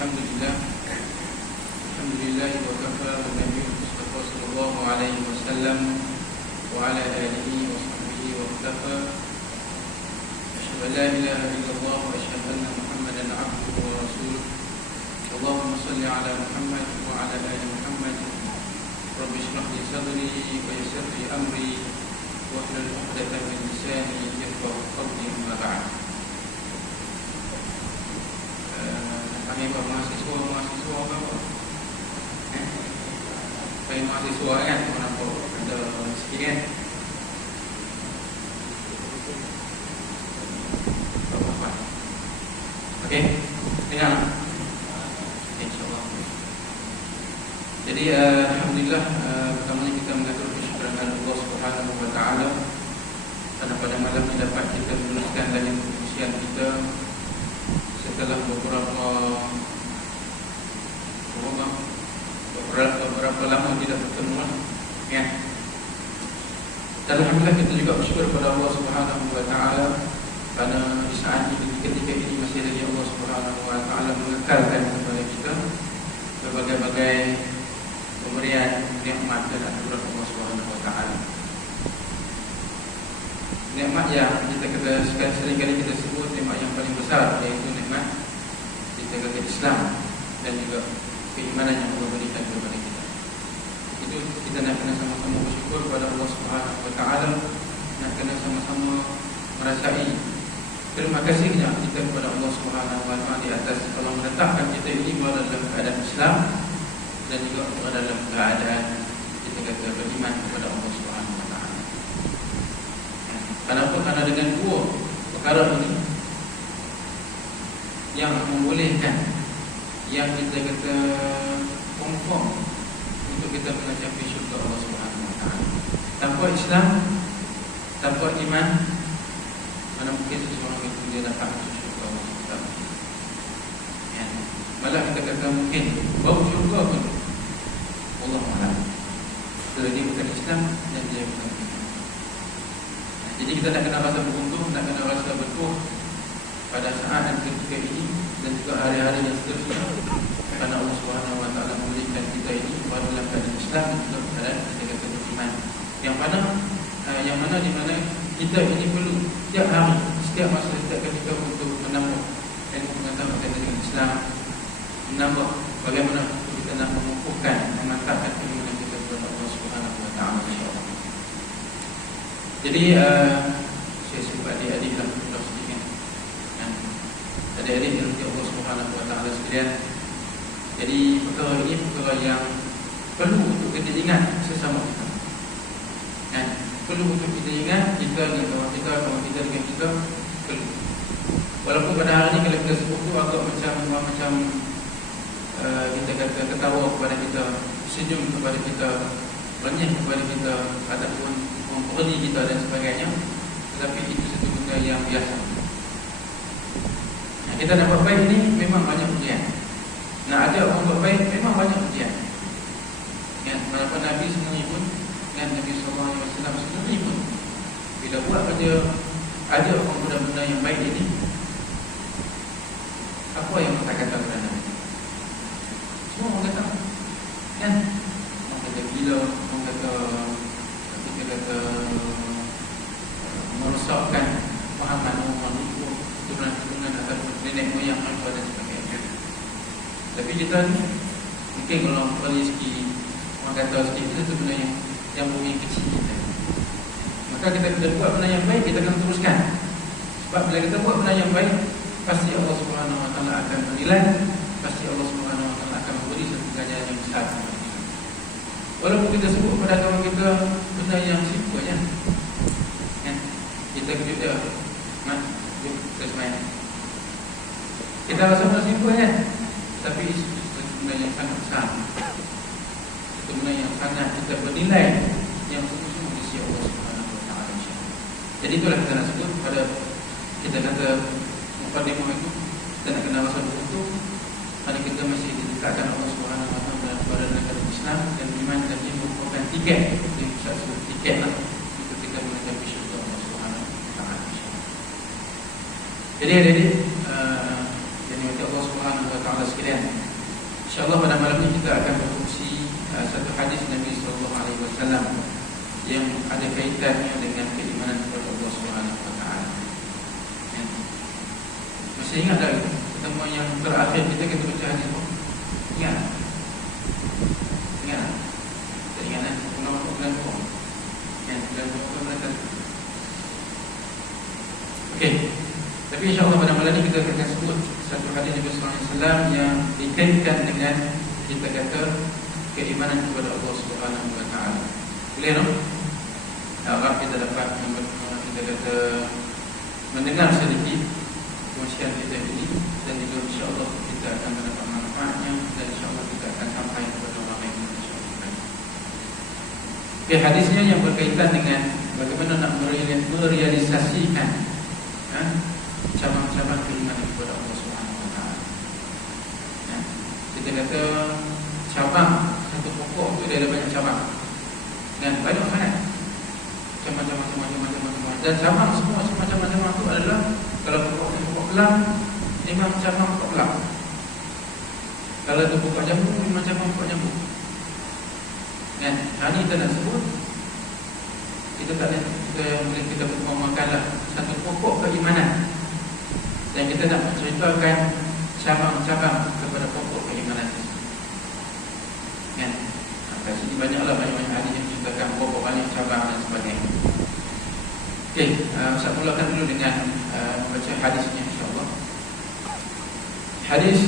Alhamdulillah. Alhamdulillah wa kafa wa nabi Mustafa sallallahu alaihi wasallam wa ala alihi wa sahbihi wa kafa. Asyhadu an la ilaha illallah wa asyhadu anna Muhammadan abduhu wa rasuluh. Allahumma shalli ala Muhammad wa ala ali Muhammad. Rabbi shrah li sadri wa yassir li amri wa hlul 'uqdatam min lisani yafqahu qawli, amma ba'd. Kami mahasiswa apa? Kami mahasiswa kan, kenapa ada sikit kan? Okey, dengar. InsyaAllah. Jadi alhamdulillah, pertamanya kita mengatur kesyukuran Allah Subhanahu wa taala karena pada malam ini dapat kita meneruskan dari pengusian kita setelah beberapa lama tidak bertemu, ya. Dan alhamdulillah kita juga bersyukur kepada Allah Subhanahu wa taala kerana di saat ini, ketika ini masih lagi Allah Subhanahu wa taala mengekalkan kepada kita berbagai-bagai pemberian nikmat dan anugerah Allah Subhanahu wa taala. Nikmat yang kita seringkali kita sebut nikmat yang paling besar, iaitu nikmat kita kata Islam dan juga keimanan yang Allah berikan kepada kita. Itu kita nak kena sama-sama bersyukur kepada Allah Subhanahu wa taala, nak kena sama-sama merasai terima kasihnya kita kepada Allah Subhanahu wa taala di atas Allah menetapkan kita ini berada dalam keadaan Islam dan juga berada dalam keadaan kita kata beriman kepada Allah Subhanahu wa taala. Kenapa? Karena dengan dua perkara ini yang membolehkan, yang kita kata confirm untuk kita mencapai syurga Allah Subhanahu wa taala. Tanpa Islam, tanpa iman, mana mungkin seseorang itu dia dapat masuk syurga Allah Subhanahu wa taala. Ya. Malah kita kata mungkin bau syurga pun Allah Taala. Kalau dia bukan Islam dan dia bukan iman. Jadi kita nak kena rasa beruntung, nak kena rasa bertuah pada saat dan ketika ini dan juga hari-hari yang seterusnya, kerana Allah Subhanahu wa taala memberikan kita ini berada dalam keadaan Islam dan juga keadaan kita kata beriman. Yang mana di mana kita ini perlu setiap hari, setiap masa, setiap ketika untuk menambah ilmu pengetahuan tentang Islam, menambah bagaimana kita nak mengukuhkan, memantapkan keimanan kita kepada Allah Subhanahu wa taala, insya-Allah. Jadi saya sebut adik-adik lah sedikit. Adik-adik yang Allah Subhanahu wa taala sekalian. Jadi perkara ini perkara yang perlu untuk kita ingat sesama kita. Kan? Perlu untuk kita ingat kita dengan kawan kita dengan kita perlu. Walaupun pada hari ini kalau kita sebut tu agak macam kita kata ketawa kepada kita, senyum kepada kita, renyah kepada kita ataupun memperdi kita dan sebagainya, tetapi itu satu benda yang biasa. Kita nak buat baik ini memang banyak ujian. Nak ada orang buat baik memang banyak ujian. Kan, walaupun Nabi sendiri pun, kan, Nabi sallallahu alaihi wasallam sendiri pun bila buat kerja ada orang benda-benda yang baik ini, apa yang kita kata kepada Nabi? Semua orang kata, kan? Orang kata gila, orang kata kita kata merosakkan pahaman orang itu, keturunan atau nenek moyang dan sebagainya. Tapi kita ni mungkin kalau bagi segi orang kata sikit itu benda yang bumi kecil kita. Maka kita buat benda yang baik, kita akan teruskan. Sebab bila kita buat benda yang baik, pasti Allah Subhanahu wa taala akan menilai, pasti Allah Subhanahu wa taala akan memberi satu ganjaran yang besar. Walaupun kita sebut pada kawan kita benda yang simple ya. Kan? Kita kejut dia. Jom kita semayang. Kita rasa benda simple kan? Tapi itu benda yang sangat besar. Itu benda yang sangat kita bernilai, yang sungguh-sungguh di sisi Allah Subhanahu wa taala, insya-Allah. Jadi itulah kita nak sebut pada kita kata mukadimah itu, kita nak kena rasa beruntung kerana kita masih didekatkan Allah Subhanahu wa taala kepada negara Islam dan iman, dan ini merupakan tiket, satu tiket lah untuk kita mencapai syurga Allah Subhanahu wa taala, insya-Allah. Jadi adik-adik, yang Allah Subhanahu wa taala sekalian, InsyaAllah pada malam ini kita akan berfungsi satu hadis Nabi SAW yang ada kaitannya dengan keimanan kepada Allah Subhanahu Wa Taala. Masih ingat tak pertemuan yang terakhir kita baca hadis itu? Ingat? Ingat? Tak ingat kan? Bulan pokok. Bulan pokok berkata. Okey. Tapi insyaAllah pada malam ini kita akan sebut satu hadis Nabi SAW yang dikaitkan dengan kita kata keimanan kepada Allah Subhanahu Wa Taala. Boleh tak? Harap kita dapat kita kata mendengar sedikit kongsian kita ini, dan juga insyaAllah kita akan mendapat manfaatnya, dan insyaAllah kita akan sampai kepada orang lain, insyaAllah. Okay, hadisnya yang berkaitan dengan bagaimana nak merealisasikan cabang-cabang keimanan kepada Allah Subhanahu Wa Taala. Kita kata cabang satu pokok itu dia ada banyak cabang, dan banyak sangat macam-macam. Dan cabang semua cabang-cabang itu adalah, kalau pokok belang, 5 cabang pokok belang. Kalau itu pokok jambu, 5 cabang pokok jambu. Kan? Hari kita nak sebut, kita tak boleh kita bermakanlah satu pokok keimanan, dan kita nak menceritakan cabang-cabang kepada pokok keimanan. Kan? Kat sini banyak hadis yang menceritakan pokok banyak cabang dan sebagainya. Okey, saya mulakan dulu dengan baca hadisnya insya-Allah. Hadis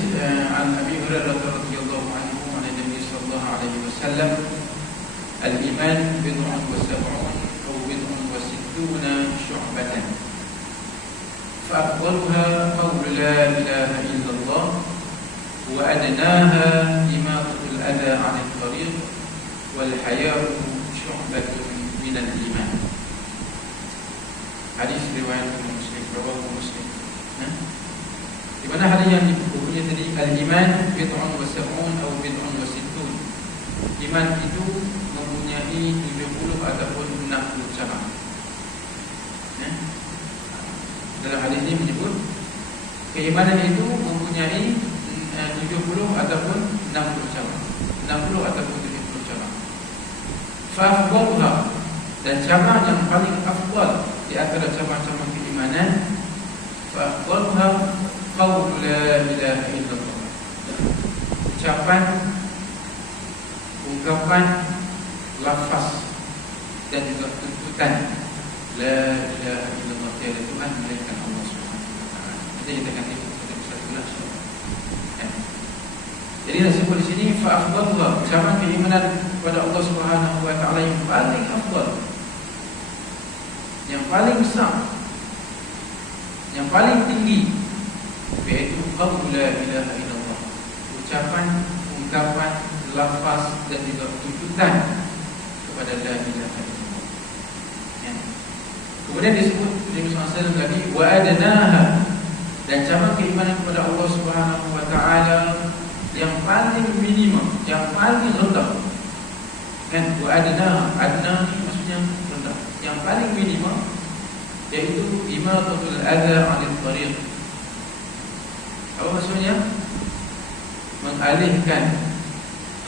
an Abi Hurairah radhiyallahu anhu an Nabi sallallahu alaihi wasallam, al-iman bid'un wa sab'un aw bid'un wa sittuna syu'batan. فأفضلها قول لا إله إلا الله وأدناها إماطة الأذى عن الطريق والحياء شعبة من الإيمان. Hadis riwayat Muslim, rawahu Muslim. Di mana hadis yang dibukunya tadi, al-iman bid'un wa sab'un atau bid'un wa sittun. Iman itu mempunyai 70 ataupun 60 cabang. Dalam hadis ini menyebut keimanan itu mempunyai 70 ataupun 60 cabang. 60 ataupun 70 cabang. Fa-afdhaluha, dan cabang yang paling afdal di antara cabang-cabang keimanan, fa-afdhaluha qaulu la ilaha illallah. Ungkapan lafaz dan juga tuntutan la ilaha illallah, tiada Tuhan melainkan Allah Subhanahu Wa Taala. Nanti kita akan tengok satu-satu langsung. Jadi disebut di sini fa-afdhaluha, cabang keimanan kepada Allah Subhanahu Wa Taala yang paling afdal, yang paling besar, yang paling tinggi, iaitu qaulu la ilaha illallah. Ungkapan, lafaz dan juga tuntutan kepada la ilaha illallah. Kemudian disebut Nabi SAW tadi wa adnaha, dan cabang keimanan kepada Allah Subhanahu Wa Taala yang paling minimum, yang paling rendah. Kan, wa adna ni maksudnya rendah. Yang paling minimum yaitu imatatul adza 'anil tariq. Apa maksudnya? Mengalihkan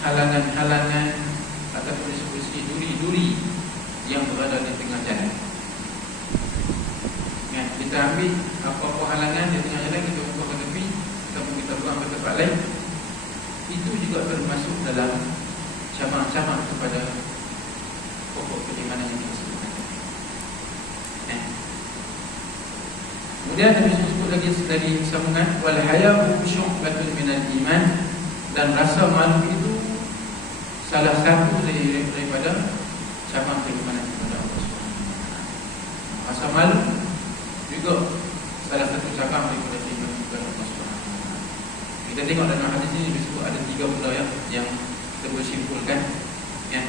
halangan-halangan ataupun disebut duri-duri yang berada di tengah jalan. Kan, kita ambil apa-apa halangan di tengah jalan, kita buang ke tepi ataupun kita buang ke tempat lain. Itu juga termasuk dalam cabang-cabang kepada pokok keimanan yang kita sebutkan. Kemudian Nabi sebut lagi dari sambungan, wal haya'u syu'batun minal iman, dan rasa malu itu salah satu daripada cabang keimanan kepada Allah Subhanahu Wa Taala. Rasa malu juga salah satu cabang daripada keimanan kepada Allah Subhanahu Wa Taala. Kita tengok dalam hadis ini disebut ada 3 benda yang tersimpulkan, ya.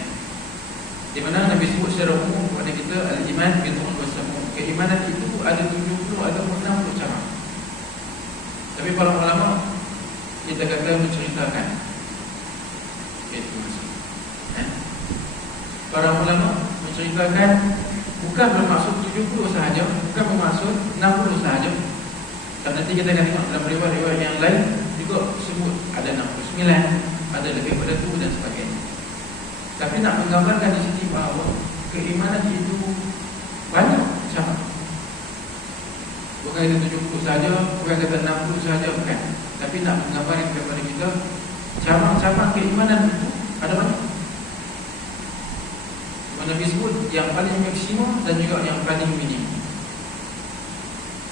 Di mana Nabi sebut secara umum kepada kita al-iman bid'un wa sab'un. Keimanan itu ada 70 ataupun 60 cabang. Tapi para ulama kita kata menceritakan. Itu maksud. Para ulama menceritakan bukan bermaksud 70 sahaja, bukan bermaksud 60 sahaja. Dan nanti kita akan tengok dalam riwayat yang lain juga sebut ada 69, ada lebih pada itu dan sebagainya. Tapi nak menggambarkan di sini bahawa keimanan itu banyak cabang. Bukan itu 70 saja, bukan kata 60 saja, bukan. Tapi nak menggambarkan kepada kita cabang-cabang keimanan itu ada banyak. Nabi sebut yang paling maksimum dan juga yang paling minimum.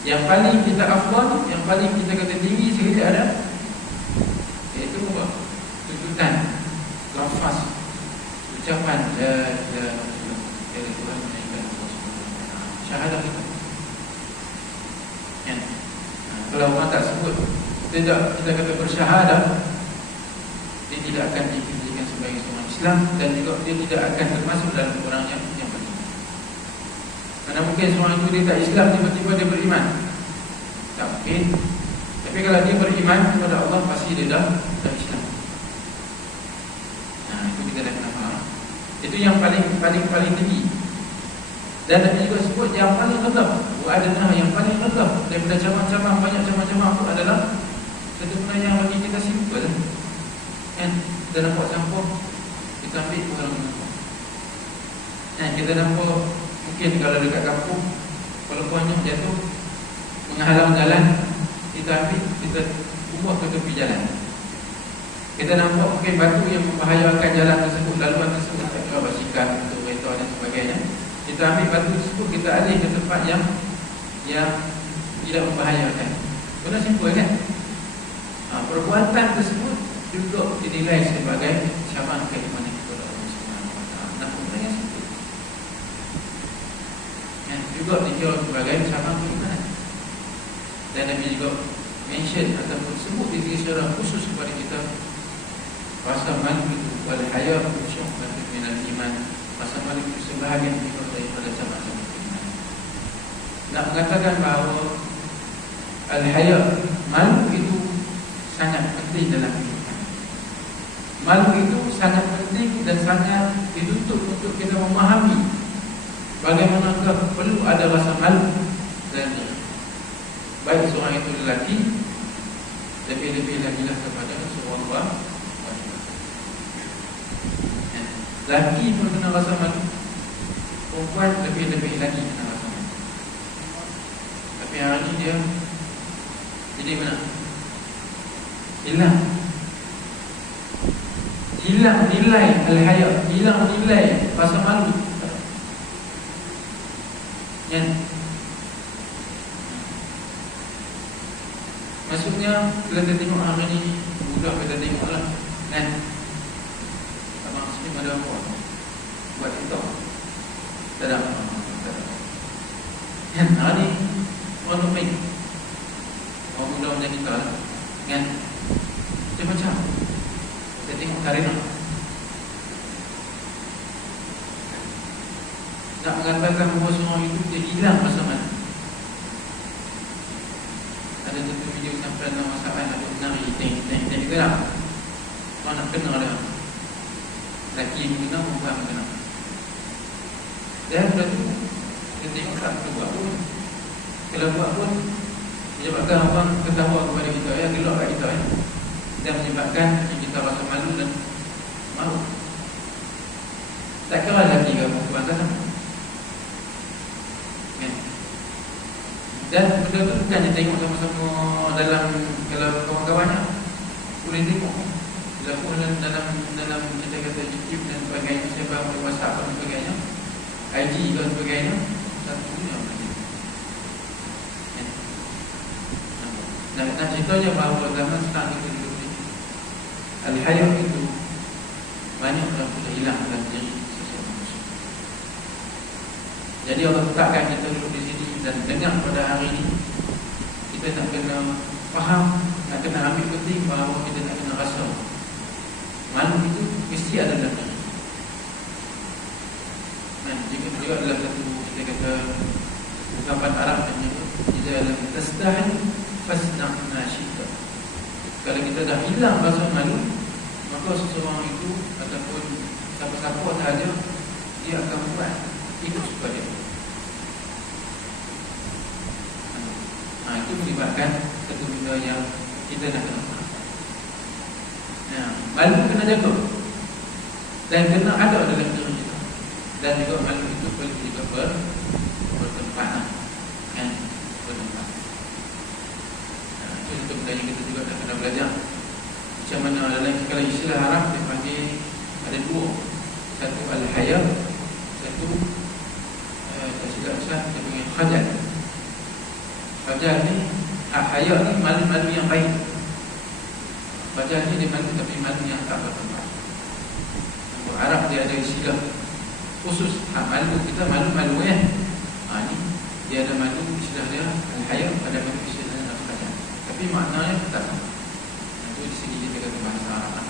Yang paling kita afdal, yang paling kita kata tinggi sekali ada, iaitu apa? Tuntutan, lafaz, ucapan la ilaha illallah, ya Tuhan menaikkan Allah SWT, syahadah kita. Ya. Kalau orang tak sebut, tidak kita kata bersyahadah, dia tidak akan dijadikan sebagai seorang Islam dan juga dia tidak akan termasuk dalam orang yang beriman. Mana mungkin seorang itu dia tak Islam tiba-tiba dia beriman? Tak mungkin. Tapi kalau dia beriman kepada Allah pasti dia dah Islam. Nah, itu kita dah kena faham. Itu yang paling tinggi. Dan Nabi juga sebut yang paling rendah. Adana yang paling rendah daripada cabang-cabang banyak cabang-cabang itu adalah satu benda yang bagi kita simple. Kan kita nampak campur, kita ambil orang nampak. Kita nampak mungkin kalau dekat kampung, kalau banyak jatuh menghalang jalan, kita ambil, kita ubah ke tepi jalan. Kita nampak mungkin batu yang membahayakan jalan tersebut, laluan tersebut, kalau basikal, kereta dan sebagainya, kita ambil batu tersebut, kita alih ke tempat yang tidak membahayakan. Benar simple kan? Perbuatan tersebut juga dinilai sebagai cabang keimanan kepada Allah SWT. Nah, benda yang simple yang juga dikira sebagai cabang keimanan. Dan Nabi juga mention ataupun sebut diri secara khusus kepada kita rasa malu itu, wal haya syu'bah minal iman. Rasa malu itu sebahagian daripada cabang-cabang keimanan. Nak mengatakan bahawa al-haya, malu itu sangat penting dalam kehidupan. Malu itu sangat penting dan sangat dituntut untuk kita memahami bagaimanakah perlu ada rasa malu dan baik seorang itu lelaki, lebih-lebih lagi lah kepada seorang wanita. Lelaki pun kena rasa malu, perempuan lebih-lebih lagi kena rasa malu. Tapi hari ini dia jadi mana? Hilang nilai al-haya, hilang nilai rasa malu. Kan? Maksudnya kita tengok hari ini mudah kita tengoklah. Kan? Abang Muslim ada apa? Buat kita. Tak ada. Kan? Hari ini orang baik. Orang muda macam kita lah. Kan? Macam-macam. Kita tengok karena nak mengatakan bahawa seorang itu dia hilang masa mana. Ada satu video sampai dalam masalah ada menari teng juga lah. Orang nak kenal dia, lelaki yang kenal, perempuan yang kenal. Dan sudah tu kita tengok tak kita buat pun. Kalau buat pun menyebabkan orang ketawa kepada kita, gelak kat kita, dan menyebabkan kita rasa malu dan malu. Tak kira lelaki ke perempuan tak sama. Dan benda tu bukannya tengok sama-sama dalam, kalau kawan-kawannya boleh tengok bila pun dalam kita kata YouTube dan sebagainya, saya WhatsApp dan sebagainya, IG dan sebagainya, satunya nak cerita je bahawa zaman sekarang kita hidup ni al-hayat itu banyak yang sudah hilang dalam diri seseorang manusia. Jadi Allah letakkan kita duduk di sini dan dengar pada hari ini, kita nak kena faham, nak kena ambil penting bahawa kita nak kena rasa malu itu mesti ada dalam diri. Dan juga dalam satu kita kata ungkapan Arab yang menyebut jika lam tastahi fasna' ma syi'ta. Kalau kita dah hilang rasa malu, maka seseorang itu ataupun siapa-siapa sahaja dia akan buat ikut suka dia. Itu menyebabkan satu benda yang kita nak kena faham. malu kena jaga dan kena ada dalam diri kita. Dan juga malu itu perlu juga bertempat kan, bertempat. Itu satu benda yang kita juga dah kena belajar. Macam mana dalam kalau istilah Arab dia panggil ada dua, satu al-haya, satu tak silap Ustaz dia panggil khajal. Khajal ni, haya ni malu-malu yang baik. Khajal ni dia malu tapi malu yang tak bertempat. Untuk Arab dia ada istilah khusus. Malu kita malu-malu ni dia ada malu istilah dia al-haya, ada malu istilah dia al-khajal. Tapi maknanya tak sama. Itu di sini kita kata bahasa Arab.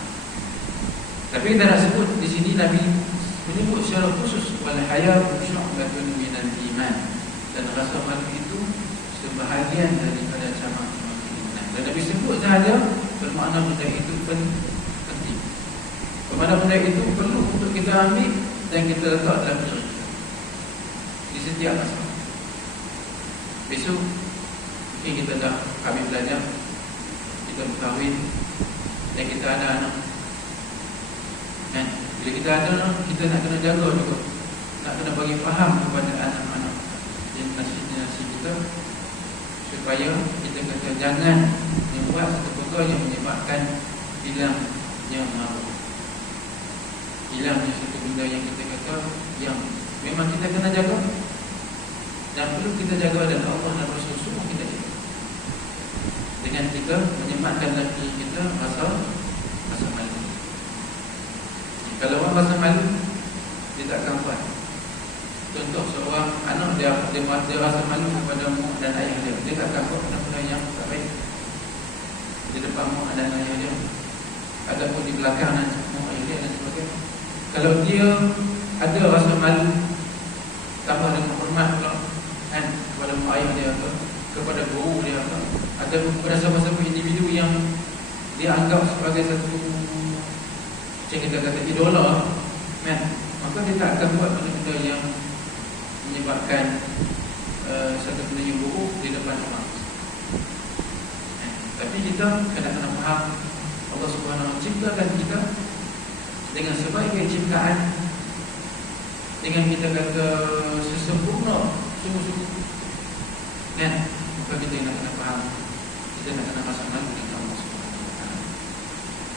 Tapi kita nak sebut di sini Nabi menyebut secara khusus wal-haya syu'batun minal iman, dan rasa malu itu sebahagian daripada cabang keimanan. Dan Nabi sebut sahaja bermakna benda itu penting. Bermakna benda itu perlu untuk kita ambil dan kita letak dalam diri kita di setiap masa. Besok mungkin kita dah habis belajar, kita berkahwin dan kita ada anak kan? Bila kita ada anak, kita nak kena jaga juga, nak kena bagi faham kepada anak-anak generasi kita, supaya kita kata jangan membuat satu perkara yang menyebabkan hilangnya maru, hilangnya satu benda yang kita kata yang memang kita kena jaga dan perlu kita jaga, dan Allah dan Rasul semua kita jaga. Dengan kita menyematkan lagi kita rasa malu. Kalau orang rasa malu, dia tak akan buat. Contoh seorang anak dia rasa malu kepada mak dan ayah dia, dia tak akan buat benda-benda yang tak baik di depan mak dan ayah dia, ataupun di belakang mak ayah dia dan sebagainya. Kalau dia ada rasa malu, tambah dengan hormat pula kan, kepada mak ayah dia ke, kepada guru dia ke, ataupun kepada siapa-siapa individu yang dia anggap sebagai satu macam kita kata idola kan, maka dia tak akan buat benda-benda yang menyebabkan satu benda yang buruk di depan orang. Tapi kita kena faham Allah Subhanahu Wa Taala ciptakan kita dengan sebaik-baik ciptaan, dengan kita kata sesempurna sungguh-sungguh kan, maka kita nak kena faham, kita nak kena rasa malu dengan Allah Subhanahu Wa Taala.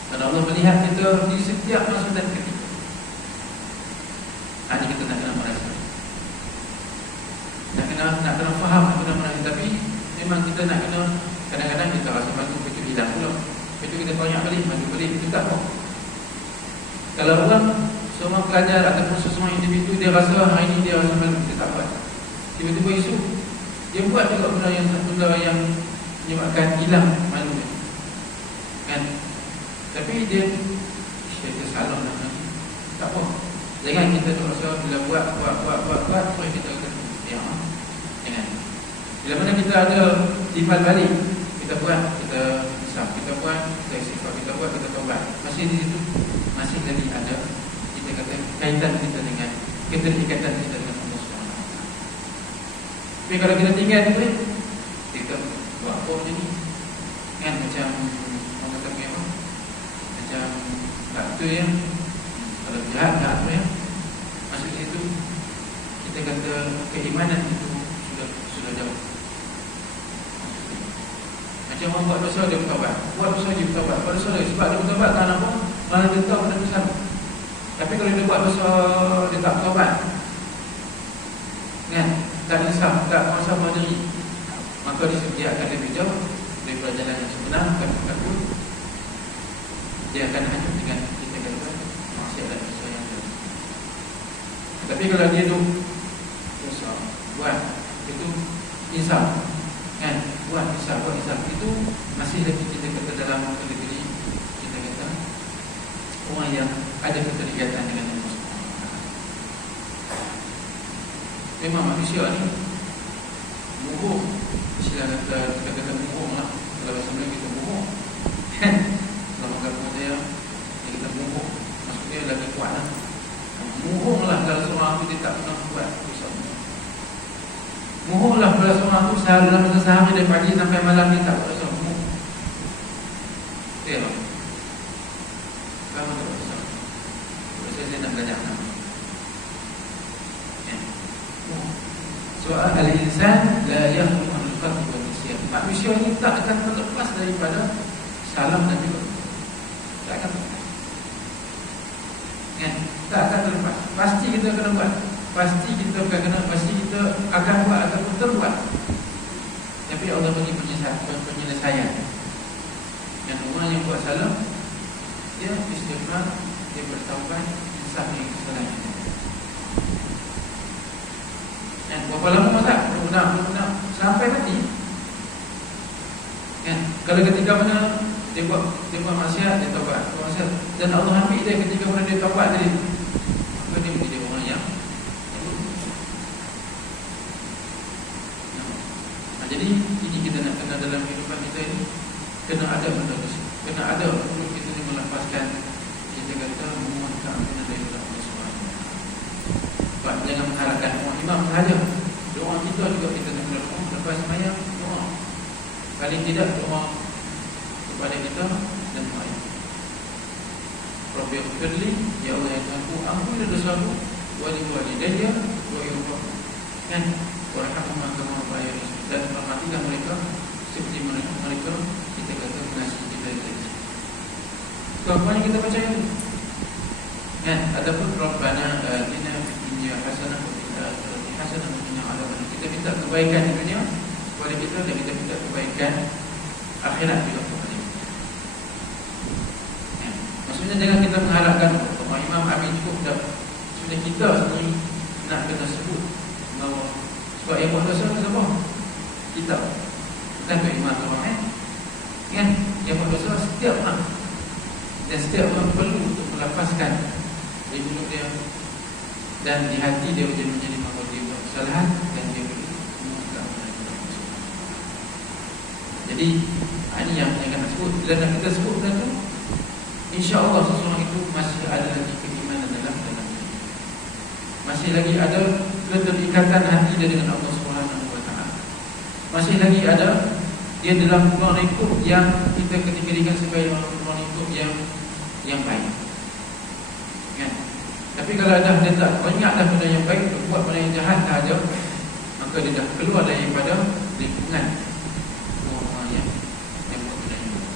Dan Allah melihat kita di setiap masa dan ketika. Hanya kita nak kena merasa, nak kena faham, nak kena merasa. Tapi memang kita nak kena, kadang-kadang kita rasa malu, itu hilang pula. Itu kita banyak balik, malu balik, itu tak apa. Kalau orang, semua pelajar ataupun semua individu dia rasa hari ini dia rasa malu, dia tak buat. Tiba-tiba isu dia buat juga benda yang menyebabkan hilang malu dia kan. Tapi dia salah lah, tak apa. Jangan kita terasa bila buat terus kita kata ya, jangan. Bila mana kita ada timbal balik, kita buat, kita hisap, kita buat, kita istighfar, kita buat, kita taubat, masih di situ, masih lagi ada kita kata kaitan kita dengan keterikatan kita dengan Allah Subhanahu Wa Taala. Tapi kalau kita tinggal tu, kita buat apa macam ni kan, macam orang kata apa, macam tak tu ya, kalau jahat tu ya, masuk situ kita kata keimanan itu sudah jauh. Macam orang buat dosa dia bertaubat, buat dosa dia bertaubat, buat dosa dia, sebab dia bertaubat kan apa, malah dia tahu benda besar. Tapi kalau dia buat dosa dia tak bertaubat kan, tak insaf, tak merasa diri, maka dia akan lebih jauh daripada jalan yang sebenar. Kan dia akan hanyut dengan kita kata maksiat dan dosa yang lain. Tapi kalau dia tu dosa buat, itu insaf kan, buat insaf, itu masih lagi kita kata dalam kategori kita kata orang yang ada keterikatan dengan Allah Subhanahu Wa Taala. Memang manusia ni murung, istilah kita kata murung lah, kalau bahasa Melayu kita murung kan. Kalau makan dia kita murung, maksudnya lagi kuat lah. Murung lah kalau seorang tu dia tak pernah buat dosa. Murung lah kalau seorang tu dalam masa sehari dari pagi sampai malam dia tak buat dosa. Murung. Betul tak? belajar nama. Soal al-insan la yakhlu min al-qadr wa nisyan. Manusia ini tak akan terlepas daripada salam dan juga tak akan terlepas. Tak akan terlepas. Pasti kita kena buat. Pasti kita akan buat ataupun terbuat. Tapi Allah bagi penyelesaian. Yang orang yang buat salah, dia istighfar, dia bertaubat, insaf dengan kesalahannya. Berapa lama masa? Benar sampai mati. Kalau ketika mana dia buat maksiat, dia taubat, maksiat, dan Allah ambil dia ketika mana dia taubat tadi, maka dia menjadi orang yang jadi ini kita nak kena dalam kehidupan kita ini, kena ada benda tersebut, kena ada untuk kita ni melepaskan, kita kata memohon keampunan daripada Allah SWT. Sebab jangan mengharapkan orang imam sahaja, doa kita juga kita nak kena doa lepas sembahyang, doa paling tidak doa kepada kita dan doa Rabbi ighfirli, ya Allah ya Tuhanku, ampunilah dosaku, wa li walidayya wa yarhamhum, kan, warhamhum kama rabbayani, dan rahmatilah mereka seperti mereka kita kata mengasihi kita tadi. Itu apa yang kita baca ini. Kan, adapun Rabbana atina fid dunya hasanah wa fil akhirati hasanah wa qina adzabannar. Kita minta kebaikan di dunia kepada kita dan kita minta kebaikan akhirat juga kepada kita. Maksudnya jangan kita mengharapkan Imam Amin cukup dah. Sudah kita sendiri nak kena sebut bahawa sebab yang buat dosa itu siapa? Kita. Bukan ke imam orang kan? Yang buat dosa setiap orang. Dan setiap orang perlu untuk melepaskan dari mulut dia dan di hati dia menjadi bahawa dia buat kesalahan dan dia perlu memohon kepada Allah. Jadi ini yang saya akan sebut. Bila nak kita sebut benda tu, insya-Allah seseorang itu masih ada lagi keimanan dalam diri. Masih lagi ada keterikatan hati dia dengan Allah Subhanahu wa taala. Masih lagi ada dia dalam ruang lingkup yang kita kategorikan sebagai ruang lingkup yang baik. Kan? Tapi kalau dah dia tak banyak dah benda yang baik, buat benda yang jahat saja, maka dia dah keluar daripada lingkungan orang yang buat benda yang baik.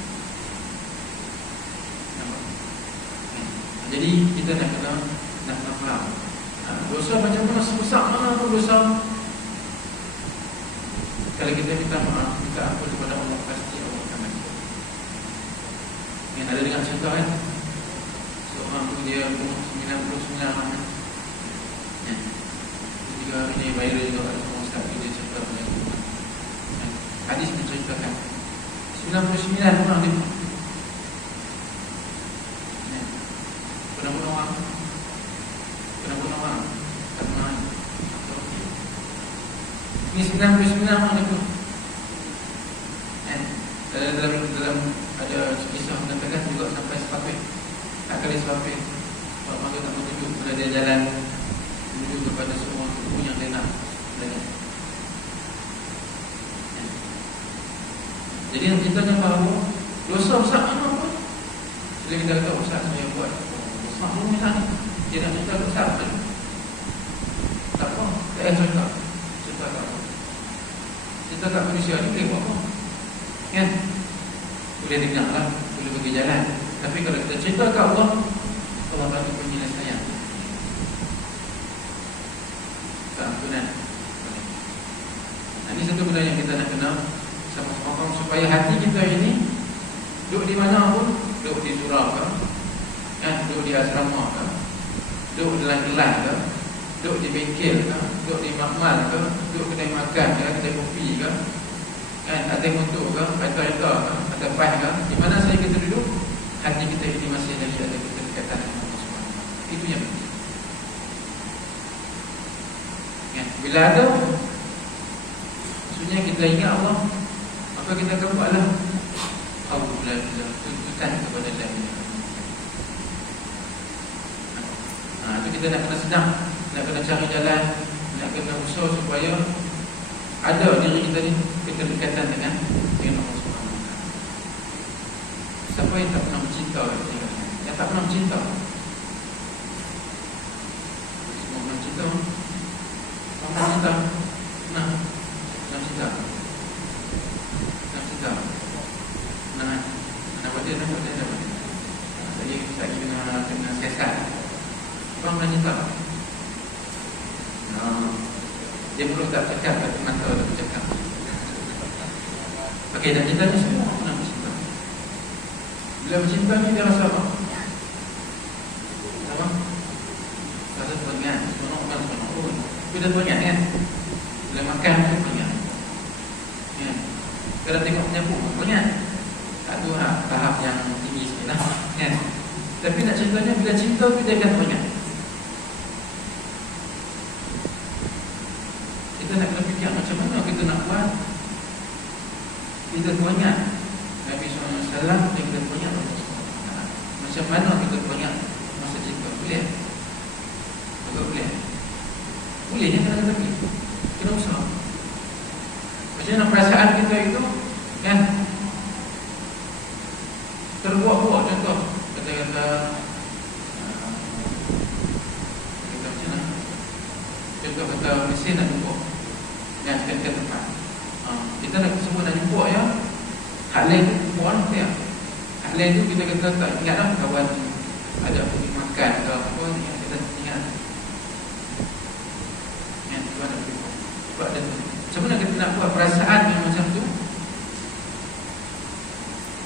Nampak? Jadi kita nak faham dosa macam mana, sebesar mana pun dosa, kalau kita minta maaf, minta ampun kepada Allah, pasti Allah akan ampun. Yang ada dengan cerita kan, seorang tu dia umur 99 tahun. Ketika hari ini viral juga ada seorang ustaz dia cerita macam tu. Hadis menceritakan 99 orang dia pernah bunuh orang, tak pernah. Ini 99 orang itu. Dalam ada kisah mengatakan juga sampai sepapit. Tak kali sepapit, Pak Mangga tak bertujuh pada dia jalan menuju kepada semua tubuh yang dia nak. Jadi yang kita nak bahawa dosa besar mana pun, bila kita kata besar saya buat besar pun misalnya dia nak cerita besar kan, tak apa, tak payah cerita tak apa. Kita kat manusia ni boleh buat apa? Kan? Boleh dengar lah, boleh bagi jalan. Tapi kalau kita cerita ke Allah, Allah bagi penyelesaian, keampunan. Ini satu benda yang kita nak kenal sama-sama, supaya hati kita ini duduk di mana pun, duduk di surau ke, duduk di asrama ke, duduk dalam kelas ke, duduk di bengkel ke, duduk di makmal ke, duduk kedai makan ke, kedai kopi ke, atas motor ke, kereta ke, atas bas ke, di mana saja kita duduk, hati kita ini masih lagi ada keterikatan dengan Allah SWT. Itu yang penting. Bila ada, maksudnya kita ingat Allah, maka kita akan buatlah Alhamdulillah, tuntutan kepada Allah. Itu kita nak kena senang, nak kena cari jalan, nak kena usaha supaya ada diri kita ni keterikatan dengan Allah SWT. Siapa yang tak pernah mencinta, yang tak pernah mencinta, siasat. Orang pernah cinta. Dia perlu tak cakap, tapi mata tak bercakap. Okey, dan cinta ni semua pernah bercinta. Bila bercinta ni dia rasa apa? Apa? Rasa teringat, seronok kan, seronok. Tapi dah teringat kan? Bila makan tu teringat. Ya. Kalau tengok penyapu, teringat. Tak tu tahap yang tinggi sikit lah. Ya. Tapi nak ceritanya, bila cinta tu dia akan teringat. Kita nak kena fikir macam mana kita nak buat. Kita teringat Nabi SAW dan kita teringat macam mana kita teringat masa cinta. Boleh? Agak boleh? Bolehnya kena tapi kena usaha. Macam mana perasaan kita itu kan terbuat-buat. Contoh kata-kata macam mana, contoh kata mesin nak jumpa dan sekian-sekian tempat. Kita nak semua nak jumpa ya. Hak lain tu jumpa orang dia. Hak lain tu kita kata tak ingat lah kawan ada pergi makan ke apa yang kita ingat. Yang tuan nak jumpa. Sebab ada tu. Macam mana kita nak buat perasaan yang macam tu?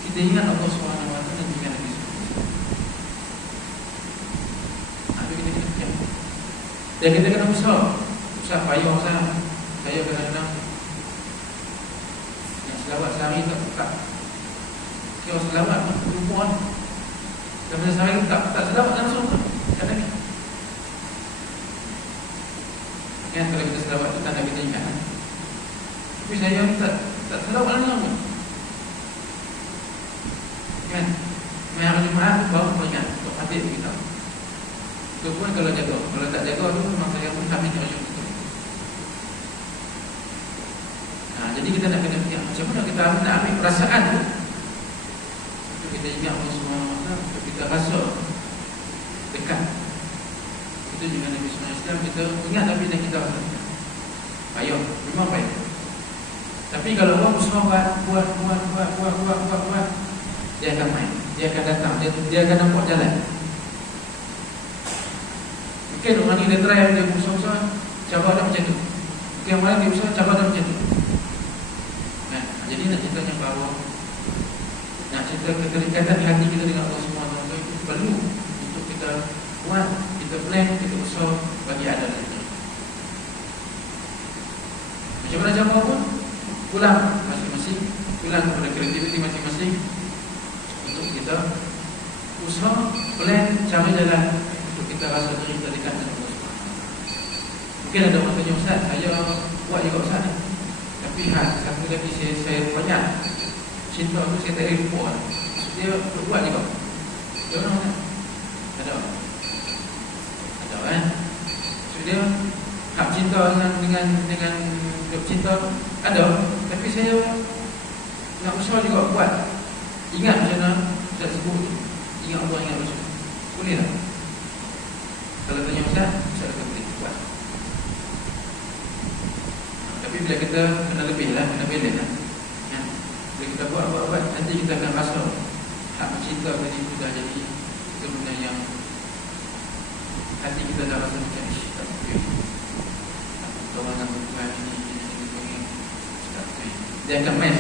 Kita ingat Allah SWT dan juga Nabi SAW. Itu kita kena fikir. Dan kita kena usaha. Usaha payah usaha. Saya kadang-kadang yang selawat sehari tak kira selawat pun perempuan. Dan bila sehari tak selawat langsung kan lagi. Kan kalau kita selawat tu tanda kita ingat. Tapi saya tak selawat langsung. Kan? Main hari Jumaat tu baru peringat untuk hadir kita. Itu pun kalau jaga. Kalau tak jaga tu memang saya pun habis hari Jumaat. Jadi kita nak kena fikir macam mana kita nak ambil perasaan tu. Untuk kita ingat Allah SWT, untuk kita rasa dekat. Itu juga Nabi SAW kita ingat Nabi dan kita rasa dekat. Payah, memang payah. Tapi kalau orang usaha buat, dia akan main, dia akan datang, dia akan nampak jalan. Mungkin orang ni dia try, dia usaha-usaha, cabar dah macam tu. Mungkin yang lain dia usaha, cabar dah macam tu. Jadi nak cerita yang bawah, nak cerita keterikatan di hati kita dengan Allah SWT itu perlu untuk kita buat, kita plan, kita usaha bagi ada lagi. Macam mana cara pun pulang masing-masing, pulang kepada kreativiti masing-masing untuk kita usaha, plan, cara jalan untuk kita rasa cerita dekat dengan Allah SWT. Mungkin ada orang tanya, Ustaz, saya buat juga Ustaz. Tapi satu lagi saya banyak cinta tu saya tak boleh lupa. Dia buat juga. Dia orang kan? Ada kan? So dia hak cinta dengan cinta ada. Tapi saya nak usaha juga buat. Ingat macam mana Ustaz sebut, ingat Allah, ingat Rasul. Boleh tak? Kalau tanya Ustaz akan boleh buat. Tapi bila kita kena lebih lah, kena balance lah ya. Bila kita buat, nanti kita akan rasa hak mencinta tadi itu dah jadi itu benda yang hati kita dah rasa macam tak boleh. Orang nak buat ini tak boleh. Dia akan mess.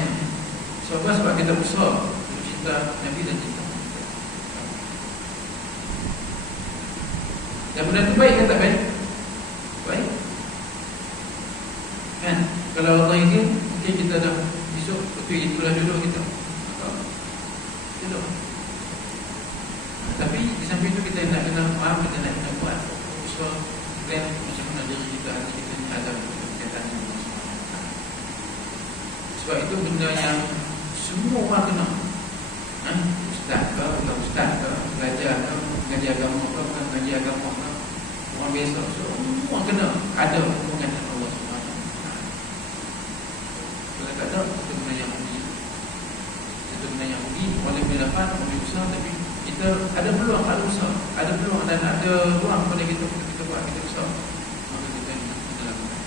Sebab kita usaha untuk cinta Nabi dan cinta. Dan benda itu baik ke tak baik? Baik. Kan? Kalau Allah izin, mungkin kita dah besok betul itulah jodoh kita. Jodoh. Tapi di samping itu kita nak kena faham, kita nak kena buat usaha plan macam mana diri kita, hati kita ni ada berkaitan dengan Allah SWT. Sebab itu benda yang semua orang kena. Ustaz ke, bukan ustaz ke, belajar ke, mengaji agama ke, bukan mengaji agama ke, orang biasa, semua kena ada hubungan dengan Allah SWT. Kalau tak ada, itu benda yang rugi. Itu benda yang rugi, oleh boleh dapat, boleh usaha, tapi kita ada peluang, ada usaha, ada peluang dan ada ruang pada kita untuk kita buat, kita usaha. Maka kita lakukan.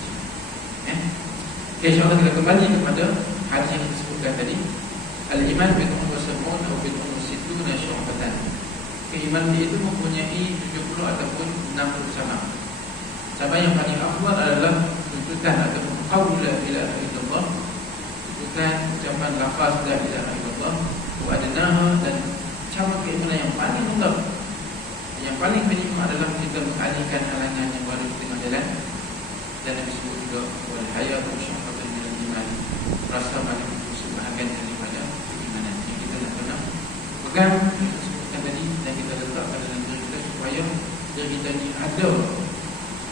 Okay, insyaAllah kita kembali kepada hadis yang kita sebutkan tadi. Al-iman bid'un wa sab'un atau bid'un wa sittuna syu'batan. iman dia itu mempunyai 70 ataupun 60 cabang. Cabang yang paling afdal adalah tuntutan ataupun qaul la ilaha illallah, tuntutan ucapan lafaz la ilaha illallah, wa adnaha, dan cabang keimanan yang paling rendah, yang paling minimum adalah kita mengalihkan halangan yang berada di tengah jalan, dan disebut juga wal haya wa syahwatun minal iman, rasa paling sebahagian daripada keimanan yang kita nak kena pegang, kita sebutkan tadi, dan kita letakkan dalam diri kita supaya diri kita ni ada,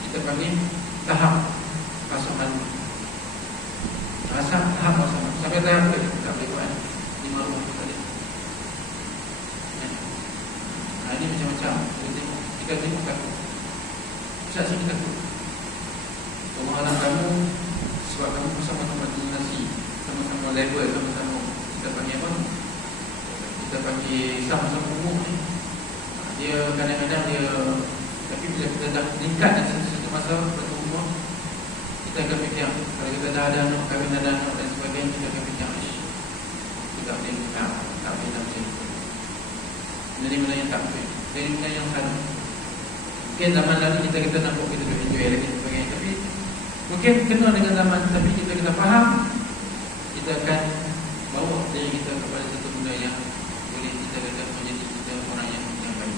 kita panggil tahap pasangan, tahap pasangan sampai tahap tu tak boleh buat 5 rumah tadi. Ini macam-macam. Kita tengok takut. Ustaz sini takut. Rumah anak kamu sebab kamu bersama-sama nasi, sama-sama level, sama-sama kita panggil apa? Kita panggil sama-sama umur ni. Dia kadang-kadang dia, tapi bila kita dah meningkat satu masa satu umur, kita akan fikir, kalau kita dah ada anak, kahwin ada anak dan sebagainya, kita akan fikir kita boleh tak boleh nak macam itu. Jadi benda yang tak boleh, jadi benda yang salah. Mungkin zaman lalu kita nampak kita boleh enjoy lagi sebagainya, tapi mungkin kena dengan zaman, tapi kita kena faham, kita akan bawa diri kita kepada satu benda yang boleh kita kata menjadi kita orang yang baik.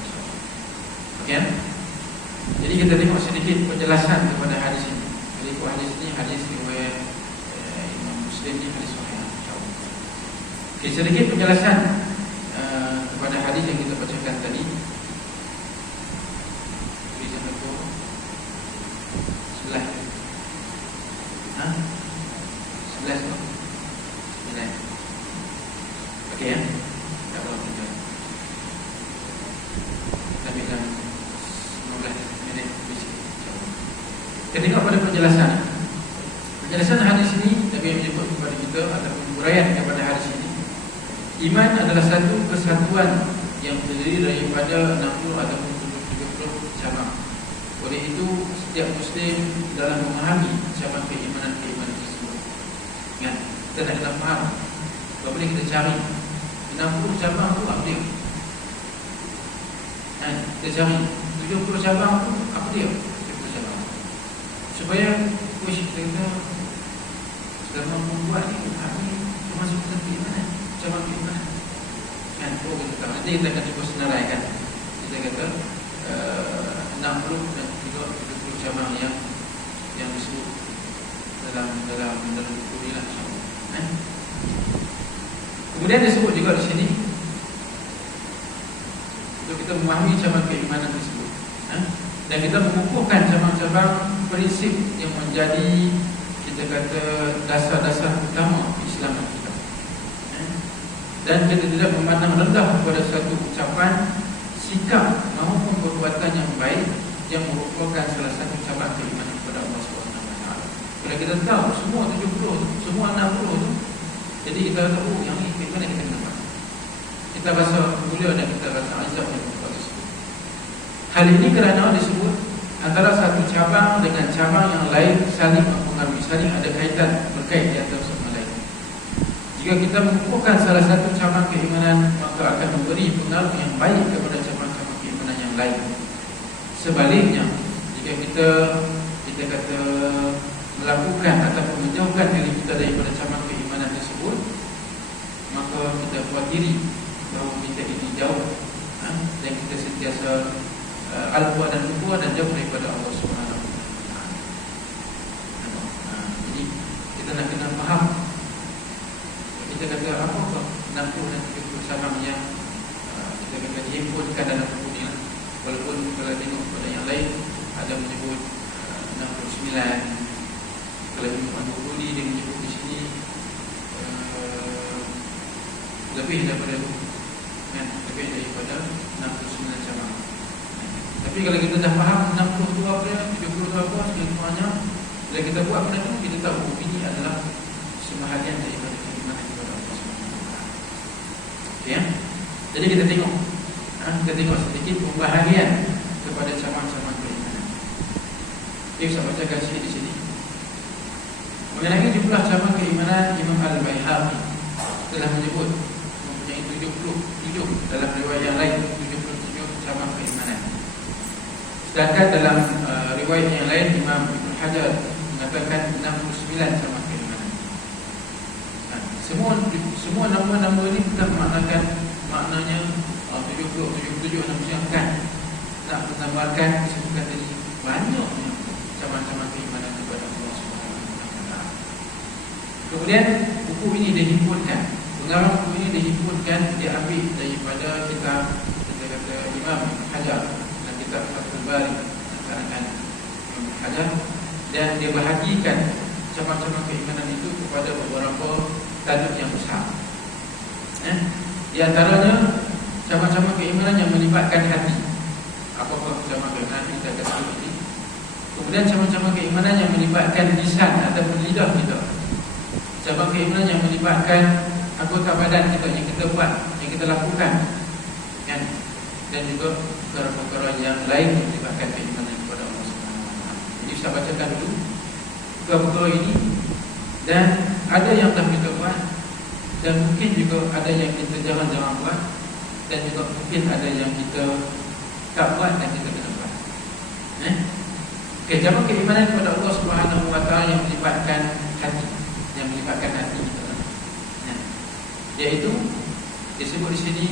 Okey. Jadi kita tengok sedikit penjelasan kepada hadis ini. Jadi hadis ini hadis riwayat Imam Muslim, ni hadis sahih. Okey, sedikit penjelasan kepada hadis yang kita bacakan tadi. Tulisan aku sebelah. Sebelah tu. Ini. Okey ya. Tak apa kita. Kita bilang 15 minit bisik. Kita tengok pada penjelasan. Penjelasan hadis ini Nabi menyebut kepada kita ataupun uraian kepada hadis ini. Iman adalah satu kesatuan yang terdiri daripada 60 ataupun 70 cabang. Oleh itu, setiap Muslim dalam memahami cabang keimanan tersebut. Ingat, kita nak kena faham. Kalau boleh kita cari 60 cabang tu apa dia? Kita cari 70 cabang tu apa dia? 70 cabang. Supaya kita kata sudah mampu buat ni, termasuk dalam keimanan, cabang keimanan. Nanti kita akan cuba senaraikan. Kita kata 60 dan 70 cabang yang disebut dalam buku ni lah. Kemudian disebut juga di sini untuk kita memahami cabang keimanan tersebut, dan kita mengukuhkan cabang-cabang prinsip yang menjadi kita kata dasar-dasar utama Keislaman kita. Dan kita tidak memandang rendah kepada satu ucapan, sikap maupun perbuatan yang baik yang merupakan salah satu cabang keimanan kepada Allah SWT. Bila kita tahu semua 70, semua 60 tu, jadi kita tahu yang ini keimanan kita kena buat. Kita rasa mulia dan kita rasa azab yang berbuat tersebut. Hal ini kerana disebut antara satu cabang dengan cabang yang lain saling mempengaruhi, saling ada kaitan, berkait di antara sama lain. Jika kita mengukuhkan salah satu cabang keimanan, maka akan memberi pengaruh yang baik kepada cabang-cabang keimanan yang lain. Sebaliknya, jika kita kata melakukan ataupun menjauhkan diri kita daripada cabang keimanan tersebut, maka kita buat diri bahawa kita ini jauh, dan kita sentiasa al-buah dan lupa dan jauh daripada Allah SWT. Jadi kita nak kena faham. Kita kata apakah 60 dan 70 cabang yang kita kata dihimpunkan dalam buku ni lah. Walaupun kalau tengok pada yang lain ada menyebut 69. Kalau Imam Bukhari dia menyebut di sini lebih daripada itu, lebih daripada 69 cabang. Tapi kalau kita dah faham 60 tu apa, 70 tu apa, semuanya bila kita buat benda tu, kita tahu ini adalah sebahagian daripada keimanan kepada Allah SWT. Okay, ya? Jadi kita tengok sedikit pembahagian kepada cabang-cabang keimanan. Saya bacakan sikit di sini. Mengenai jumlah cabang keimanan, Imam Al-Baihaqi telah menyebut mempunyai 77 dalam riwayat yang lain 77 cabang Sedangkan dalam riwayat yang lain Imam Ibn Hajar mengatakan 69 sama keimanan. Semua nama-nama ini bukan maknanya 77 kan nak menambahkan disebutkan tadi banyaknya macam-macam keimanan kepada Allah Subhanahu Wa Taala. Kemudian buku ini dihimpunkan, pengarang buku ini dihimpunkan, diambil daripada kitab kata Imam Hajar dan kitab Fathul Bari karangan Imam Hajar, dan dia bahagikan macam-macam keimanan itu kepada beberapa taduk yang besar. Di antaranya macam-macam keimanan yang melibatkan hati. Apakah macam-macam keimanan kita kata ini? Kemudian macam-macam keimanan yang melibatkan lisan ataupun lidah kita. Macam keimanan yang melibatkan anggota badan kita yang kita buat, yang kita lakukan, kan? Dan juga perkara-perkara yang lain yang melibatkan keimanan kepada Allah Subhanahu Wa Taala. Jadi saya bacakan dulu perkara ini, dan ada yang telah kita buat, dan mungkin juga ada yang kita jarang-jarang buat, dan juga mungkin ada yang kita tak buat dan kita kena buat. Cara keimanan kepada Allah Subhanahu Wa Taala yang melibatkan hati, kita, iaitu disebut di sini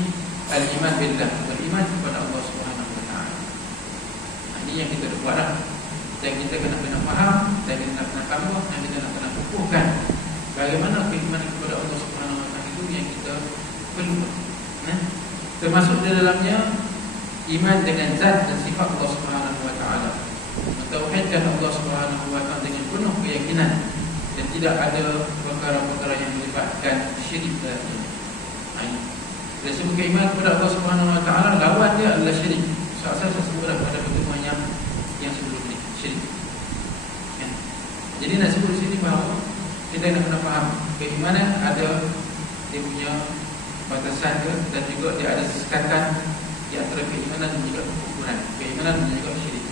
al-iman billah, beriman kepada Allah Subhanahu Wa Taala. Ini yang kita buat lah. Dan kita kena faham, dan kita nak kena tambah, dan kita nak kena kukuhkan bagaimana keimanan kepada Allah Subhanahu Wa Taala itu yang kita perlu. Termasuk di dalamnya iman dengan zat dan sifat Allah Subhanahu Wa Taala, mentauhidkan Allah Subhanahu Wa Taala dengan penuh keyakinan, dan tidak ada perkara-perkara yang melibatkan syirik dalamnya. Dari segi keimanan kepada Allah Subhanahu Wa Taala, lawan dia adalah syirik. Saya sebut pada pertemuan yang sebelum ini, syirik. Jadi nak sebut di sini bahawa kita nak kena faham keimanan ada dia punya batasan dia, dan juga dia ada sekatan di antara keimanan dan juga ukuran keimanan dan juga syirik.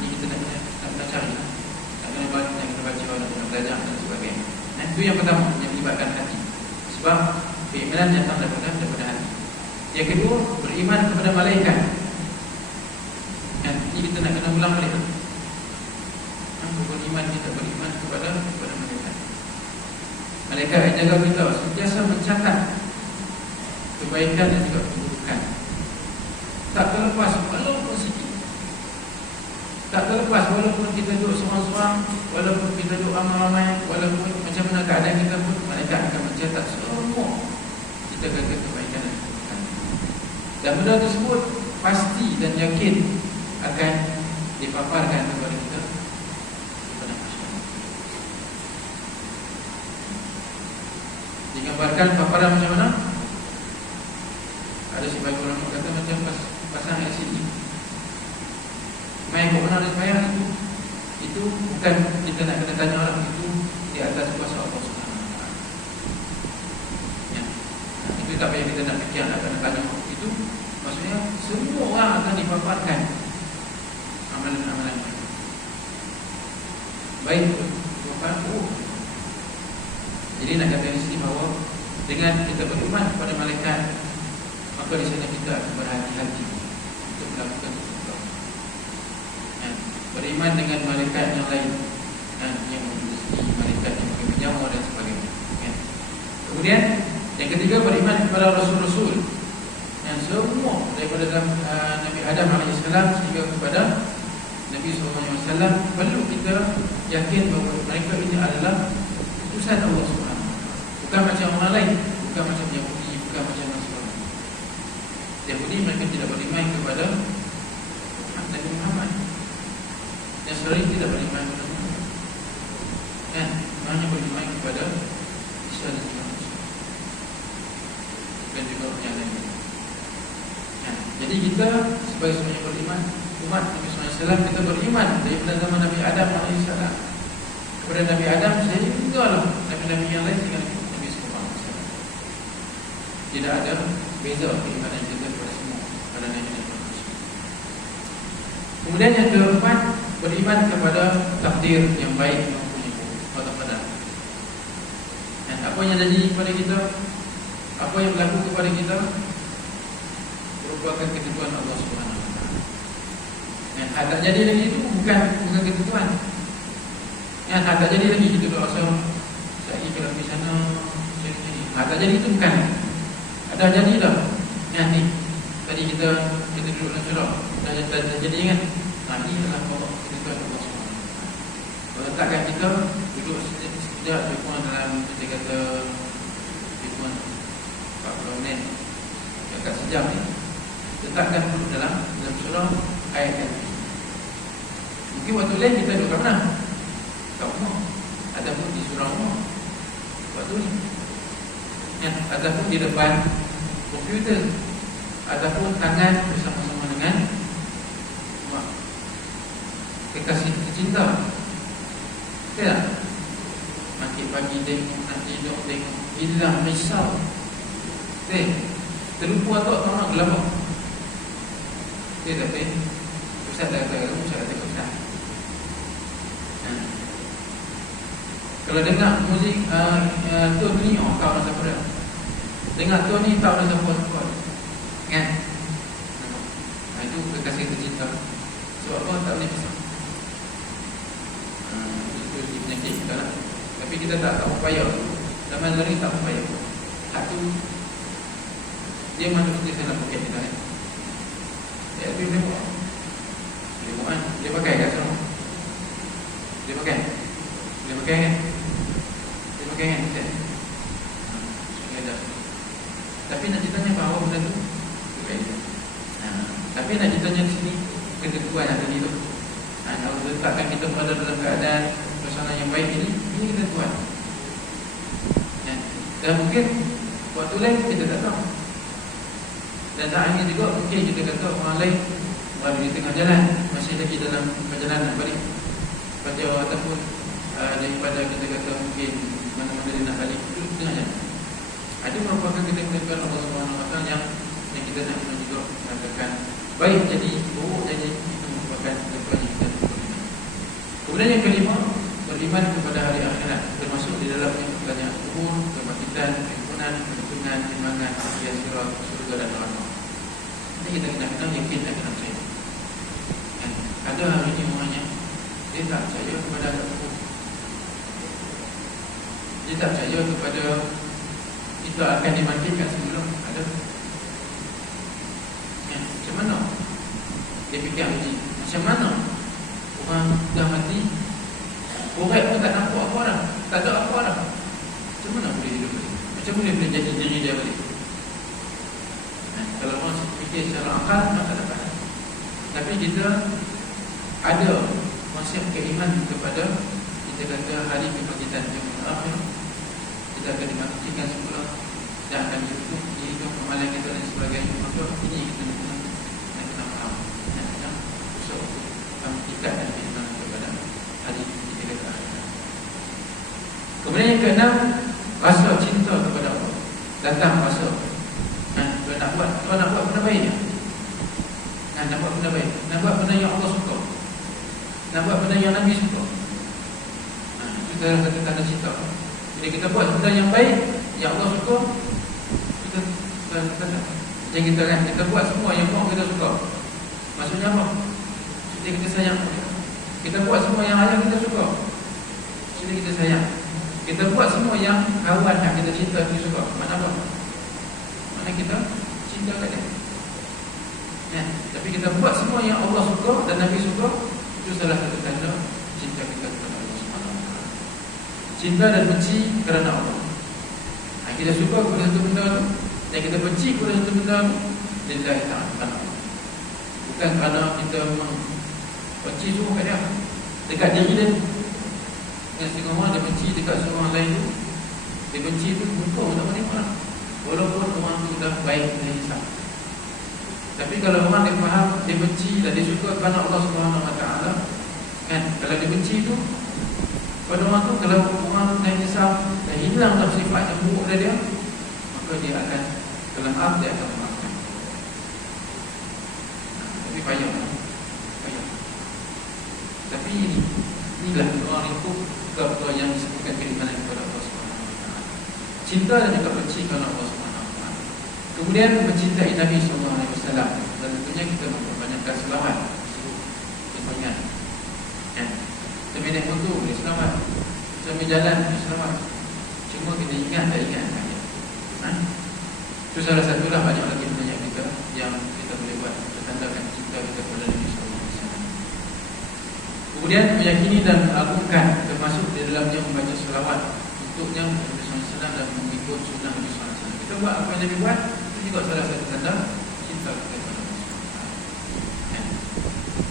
Ini kita nak cari, nak kena baca, nak kena belajar dan sebagainya. Itu yang pertama yang melibatkan hati, sebab keimanan datang daripada hati. Yang kedua, beriman kepada malaikat. Ini kita nak kena ulang balik. Beriman kita beriman kepada malaikat. Malaikat yang jaga kita sentiasa mencatat kebaikan dan juga keburukan. Tak terlepas walaupun sikit. Tak terlepas walaupun kita duduk seorang-seorang, walaupun kita duduk ramai-ramai, walaupun macam mana keadaan kita pun, malaikat akan mencatat semua kita kata kebaikan dan keburukan. Dan benda tersebut pasti dan yakin akan dipaparkan kepada kita. Digambarkan paparan macam mana? Ada sebagian orang kata macam pasang LCD. Main kat mana ada sembahyang itu bukan kita nak kena tanya orang, itu di atas kuasa Allah Subhanahu Wa Taala. Itu tak payah kita nak fikir nak kena tanya orang. Itu maksudnya semua orang akan dipaparkan amalan-amalan mereka. Baik bukan. Jadi nak kata di sini bahawa dengan kita beriman kepada malaikat, maka di sana kita akan berhati-hati untuk melakukan sesuatu. Beriman dengan malaikat yang lain, yang memiliki malaikat yang bagi penyawa dan sebagainya. Kemudian yang ketiga, beriman kepada Rasul-Rasul yang semua daripada Nabi Adam AS sehingga kepada Nabi SAW. Perlu kita yakin bahawa mereka ini adalah utusan Allah SWT. Bukan macam orang lain, bukan macam Yahudi, bukan macam Nasrani. Yahudi mereka tidak beriman kepada Nabi Muhammad. Nasrani tidak beriman kepada Muhammad. Hanya beriman kepada Isa dan juga yang lain. Jadi kita sebagai semuanya beriman, umat Nabi SAW, kita beriman daripada zaman Nabi Adam AS kepada Nabi Adam sehinggalah Nabi-Nabi yang lain sehingga Nabi SAW. Tidak ada beza keimanan kita kepada semua, kepada Nabi-Nabi. Kemudian yang keempat, beriman kepada takdir yang baik yang mempunyai pada. Dan apa yang jadi kepada kita, apa yang berlaku kepada kita merupakan ketentuan Allah Subhanahu Wa Taala. Yang tak jadi lagi itu bukan ketentuan. Yang tak jadi lagi itu doa saya kalau di sana jadi. Tak jadi itu bukan. Ada jadi dah. Yang ni tadi kita duduk dalam surau. Dah jadi kan. Ini adalah pokok ketentuan Allah SWT. Kalau letakkan kita duduk sekejap lebih kurang dalam kita kata lebih kurang 40 minit dekat sejam ni, letakkan duduk dalam surau ayat-ayat. Mungkin waktu lain kita duduk kat mana? Kat rumah ataupun di surau rumah waktu ni ya, ataupun di depan komputer ataupun tangan bersama-sama dengan kekasih tercinta. Betul tak? Makin pagi tengok, nak tidur tengok, hilang risau. Terlupa tak nak gelap. Tak betul. Ustaz dah kata, Ustaz kata Ustaz. Kalau dengar muzik tu ni, kau rasa apa? Dengar tu ni tak rasa apa. Kan? Itu kekasih tercinta. Sebab apa tak boleh pisah. Itu penyakit kita lah. Tapi kita tak upaya. Zaman ni tak upaya. Satu, dia masuk di sana poket kita ni. Dia lebih lewat. Lewat kan? Dia pakai kat sana. Dia pakai kan? Dia pakai kan? Tapi nak ditanya bahawa benda tu tapi nak ditanya di sini ketentuan yang tadi tu. Kalau letakkan kita berada dalam keadaan suasana yang baik ini ketentuan. Dan mungkin waktu lain kita tak tahu. Dan tak hanya juga mungkin kita kata orang lain berada di tengah jalan, masih lagi dalam perjalanan balik pada ataupun daripada kita kata mungkin mana-mana dia nak balik itu tengah jalan. Ada merupakan ketentuan Allah SWT yang kita nak juga mengatakan baik jadi buruk jadi itu merupakan ketentuan yang kita perlukan. Kemudian yang kelima, beriman kepada hari akhirat, termasuk di dalamnya pertanyaan kubur, kebangkitan, pengampunan, perhitungan, timbangan, ujian sirat, surga dan neraka. Ini kita kena yakin dan kena percaya. Ada hari ini orangnya dia tak percaya kepada azab kubur. Dia tak percaya kepada kita akan dibangkitkan sebelum ada. Macam mana? Dia fikir macam mana orang dah mati, orang pun tak nampak apa dah, tak ada apa dah. Macam mana boleh hidup balik? Macam mana boleh jadi diri dia balik? Kalau orang fikir secara akal, maka tak dapat. Tapi kita ada konsep keiman kepada kita kata hari kebangkitan yang akhir. Kita akan dibangkitkan semula dan akan dihitung amalan kita dan sebagainya. Maka ini kita nak kena faham, nak kena usaha bangkitkan dan beriman kepada hari kita kata akhir. Kemudian yang keenam, rasa cinta kepada Allah. Datang rasa kalau nak buat benda baik, nak buat benda baik, nak buat benda yang Allah suka, nak buat benda yang Nabi suka. Itu salah satu tanda cinta. Bila kita buat benda yang baik, yang Allah suka, kita macam kita kan, kita buat semua yang Allah kita suka. Maksudnya apa? Maksudnya kita sayang. Kita buat semua yang ayah kita suka. Maksudnya kita sayang. Kita buat semua yang kawan yang kita cinta kita suka. Mana apa? Mana kita cinta kat dia. Tapi kita buat semua yang Allah suka dan Nabi suka, itu salah satu tanda cinta kita kepada Allah SWT. Cinta dan benci kerana Allah. Kita suka kepada satu benda tu dan kita benci kepada satu benda tu, lillahi ta'ala, kerana Allah. Bukan kerana kita memang benci semua kat dia, dekat diri dia. Yang setengah orang dia benci dekat seorang lain tu, dia benci tu muka pun tak boleh marah, walaupun orang tu dah baik dan hisap. Tapi kalau orang dia faham, dia benci dan dia suka kerana Allah SWT kan, kalau dia benci tu pada orang tu, kalau orang dah hisap dan hilang dah sifat yang buruk dari dia, maka dia akan, kalau maaf dia akan memaafkan. Tapi payah. Tapi inilah orang itu perkara yang disebutkan keimanan kepada Allah SWT. Cinta dan juga benci kerana Allah SWT. Kemudian mencintai Nabi SAW, dan tentunya kita memperbanyakkan selawat. naik motor boleh selamat, sambil jalan boleh selamat. Cuma kita ingat tak ingat saja. Itu salah satulah, banyak lagi banyak kita yang kita boleh buat bertandakan cinta kita kepada Nabi sallallahu alaihi wasallam. Kemudian meyakini dan mengagungkan, termasuk di dalamnya membaca selawat untuknya Nabi sallallahu alaihi wasallam dan mengikut sunnah Nabi sallallahu alaihi wasallam. Kita buat apa yang Nabi buat, itu juga salah satu tanda cinta kita kepada Allah.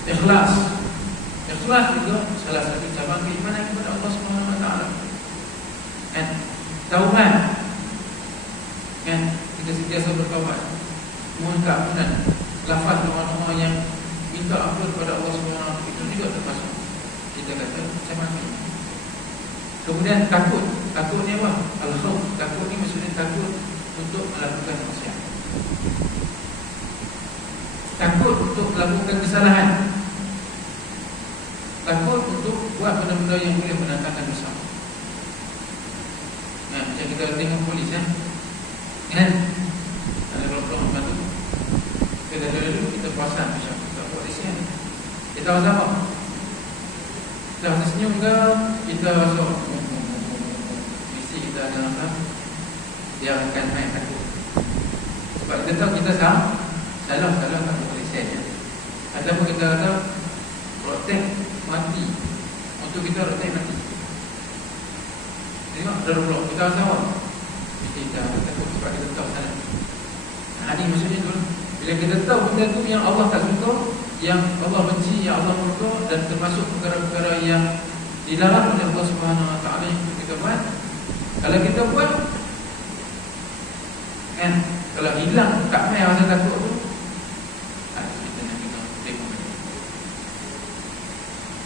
Ikhlas. Ikhlas juga salah satu cabang keimanan kepada Allah Subhanahu wa taala. Taubat. Kita sentiasa bertaubat. Mohon keampunan. Lafaz doa-doa yang minta ampun kepada Allah Subhanahu wa taala itu juga termasuk kita kata cabang keimanan. Kemudian takut. Takut ni apa? Al-khauf. Takut ni maksudnya takut untuk melakukan maksiat. Takut untuk melakukan kesalahan. Takut untuk buat benda-benda yang boleh mendatangkan dosa. Macam kita tengok polis kan? Ada kelompok membantu. Kita dulu kita perasan macam tak polis kan. Kita rasa apa? Kita rasa senyum ke? Kita rasa mesti kita ada rasa dia akan main takut. Sebab kita tahu kita salah tak polis kan. Ataupun kita rasa protek mati untuk kita rotek mati. Tengok ada blok kita rasa apa? Kita takut sebab kita tahu salah. Ini maksudnya tu, bila kita tahu benda tu yang Allah tak suka, yang Allah benci, yang Allah murka, dan termasuk perkara-perkara yang dilarang oleh Allah Subhanahu wa taala yang kita buat. Kalau kita buat kan, kalau hilang tak main rasa takut tu,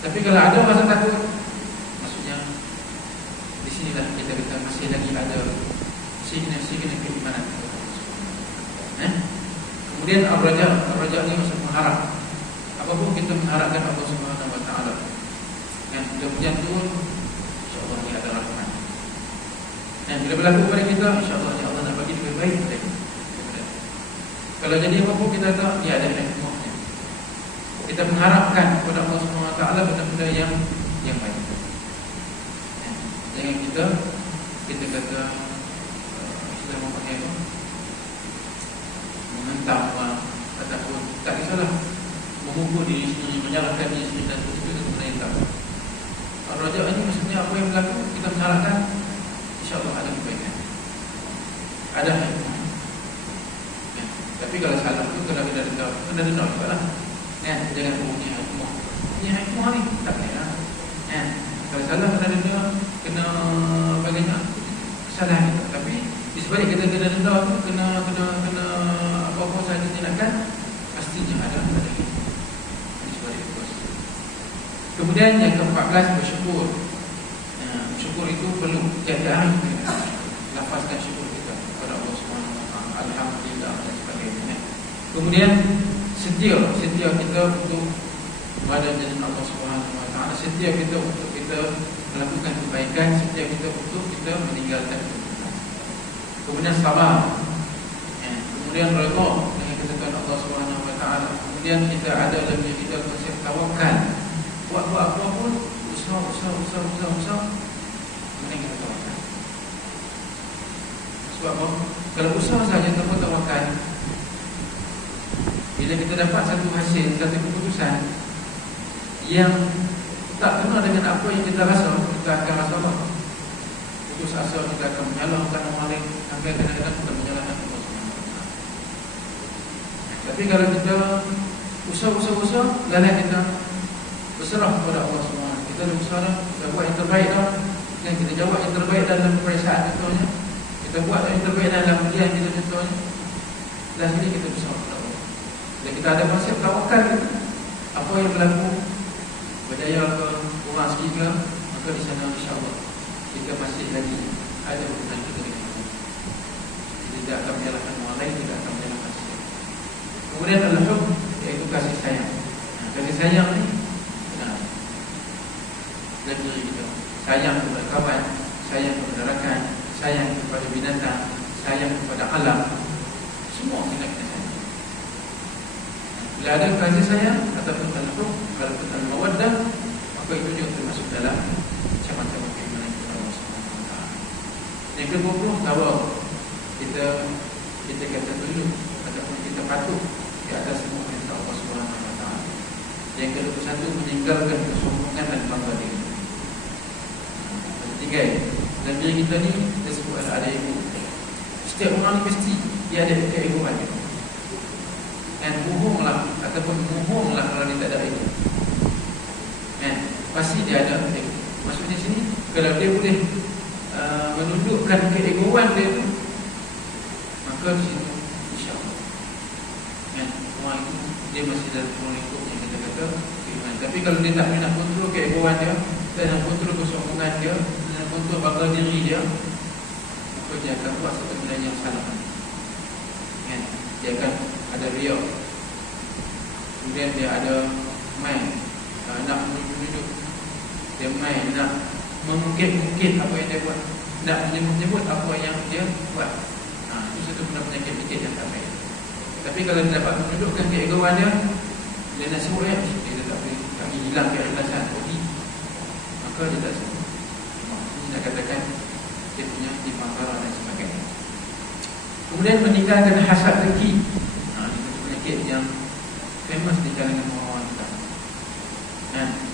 tapi kalau ada rasa takut, maksudnya di sinilah kita masih lagi ada signa keimanan. Kemudian ar-raja ni maksud mengharap. Apapun kita mengharapkan Allah Subhanahu wa taala. Dan mudah-mudahan tu insya-Allah dia ada rahmat. Dan bila berlaku kepada kita, insya-Allah Allah nak bagi lebih baik daripada kita. Kalau jadi apapun kita tahu dia ada hikmahnya. Kita mengharapkan kepada Allah Subhanahu wa taala benda-benda yang baik. Jangan kita kata sudah memakai apa? Menentang ataupun tak kisahlah, memukul diri sendiri, menyalahkan diri sendiri dan itu sebenarnya tak. Raja ini maksudnya apa yang berlaku kita mengharapkan insya-Allah ada kebaikan. Ada hikmah. Tapi kalau salah itu kena denda juga lah. Jangan punya hikmah. Punya hikmah ni tak kena. Kalau salah kena denda, kena bagaimana? Salah kita. Tapi di sebalik kita kena denda tu, kena apa-apa sahaja tindakan, pastinya ada hikmah. Di sebalik itu. Kemudian yang ke-14 bersyukur. Syukur itu perlu jagaan kita. Lafazkan syukur kita kepada Allah Subhanahu wa taala. Alhamdulillah dan sebagainya. Kemudian setia kita untuk kepada jalan Allah Subhanahu wa taala, setia kita untuk kita melakukan kebaikan, setia kita untuk kita meninggalkan kebaikan. Kemudian sabar. Kemudian redha dengan ketentuan Allah Subhanahu wa taala. Kemudian kita ada dalam diri kita konsep tawakal. Buat apa pun usaha. Kemudian kita tawakal. Sebab apa? Kalau usaha saja tanpa tawakal, bila kita dapat satu hasil, satu keputusan yang tak kena dengan apa yang kita rasa, kita akan rasa apa? Putus asa, kita akan menyalahkan orang lain, sampai kadang-kadang kita menyalahkan Allah SWT. Tapi kalau kita usaha, lalu kita berserah kepada Allah SWT. Kita berusaha, kita buat yang terbaik dah, dan kita jawab yang terbaik dalam peperiksaan contohnya, kita buat yang terbaik dalam ujian kita contohnya, dan sini kita berserah kepada Allah. Dan kita ada konsep tawakal kita. Apa yang berlaku, berjaya ke, kurang sikit ke, maka di sana insya-Allah kita masih lagi ada hubungan kita dengan Allah. Kita tidak akan menyalahkan orang lain, tidak akan menyalahkan siapa. Kemudian al-hub, iaitu kasih sayang. Kasih sayang ni dan diri kita. Sayang kepada kawan, sayang kepada rakan, sayang kepada binatang, sayang kepada alam. Semua kita sayang. Bila ada kasih sayang ataupun al-hub, ataupun al-mawaddah, maka maka itu juga termasuk dalam macam-macam keimanan kepada Allah Subhanahu Wa Taala. Yang ke-20, kalau kita kata tunduk ataupun kita patuh di atas semua perintah Allah Subhanahu Wa Taala. Yang ke-21, meninggalkan kesombongan dan bangga diri. Ketiga, dalam diri kita ni kita sebut ada ego. Setiap orang ni mesti dia ada keegoan dia. Dan bohonglah ataupun bohonglah kalau dia tak ada ego. Pasti dia ada ego. Maksudnya sini, kalau dia boleh menundukkan keegoan dia tu, maka di situ insya-Allah orang itu dia masih dalam lingkup yang kita kata keimanan. Tapi kalau dia tak nak kontrol keegoan dia, tak nak kontrol kesombongan dia, tak nak kontrol bangga diri dia, maka dia akan buat satu benda yang salah. Dia akan ada riak, kemudian dia ada main nak menunjuk, dia main nak mengungkit-ungkit apa yang dia buat, nak menyebut apa yang dia buat. Itu satu benda penyakit-penyakit yang tak baik. Tapi kalau dia dapat menunjukkan keegoan dia, dia nak sebut dia tak boleh kami hilang keikhlasan bagi, maka dia tak sebut. Ini nak katakan dia punya dimangkara dan sebagainya. Kemudian meninggalkan hasad dengki. Ini satu penyakit yang famous di kalangan orang kita.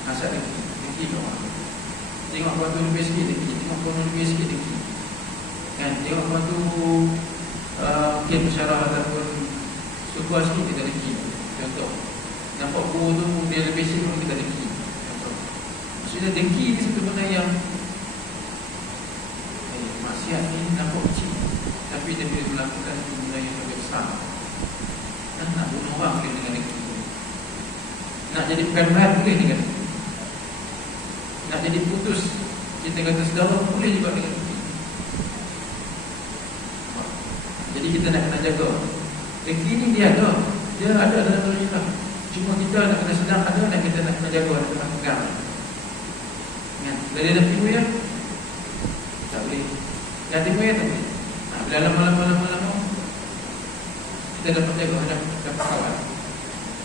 Hasad dengki orang. Tengok orang tu lebih sikit dengki, tengok orang tu lebih sikit dengki. Tengok orang tu mungkin bersyarah ataupun suka sikit kita dengki. Contoh, nampak guru tu dia lebih sikit pun kita dengki. Contoh, maksudnya dengki ni satu benda yang maksiat ni nampak kecil, tapi dia boleh melakukan benda yang lebih besar. Nak bunuh orang boleh dengan dengki. Nak jadi bukan berat boleh dengan dengki. Nak jadi putus kita kata saudara boleh juga dengan dengki. Jadi kita nak kena jaga. Dengki ni dia ada dalam diri kita. Cuma kita nak kena sedang ada dan kita nak kena jaga, nak kena pegang. Bila dia dah timbul ya, tak boleh. Dah timbul ya tak boleh. Bila lama-lama kita dapat jaga, dapat kawal.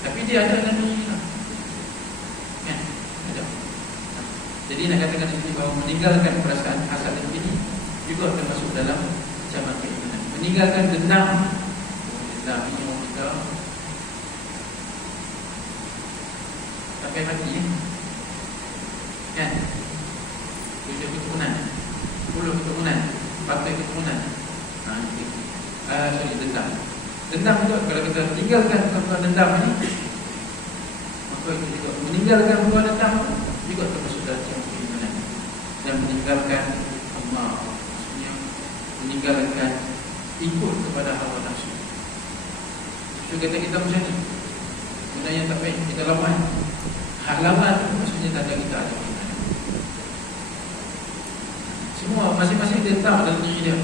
Tapi dia ada dalam diri kita. Ada. Jadi nak katakan ini bahawa meninggalkan perasaan hasad dengki ini juga termasuk dalam ancaman keimanan. Meninggalkan dendam ini orang kita sampai mati tujuh keturunan, 10 keturunan, 4 keturunan. Dendam juga kalau kita tinggalkan perbuatan dendam ini, maka itu juga meninggalkan perbuatan dendam juga termasuk dalam keimanan. Dan meninggalkan Allah, maksudnya meninggalkan ikut kepada hawa nafsu. So kata kita macam ni, benda yang tak baik kita lawan. Hak lawan maksudnya tanda kita ada keimanan. Semua masing-masing dia tahu dalam diri dia.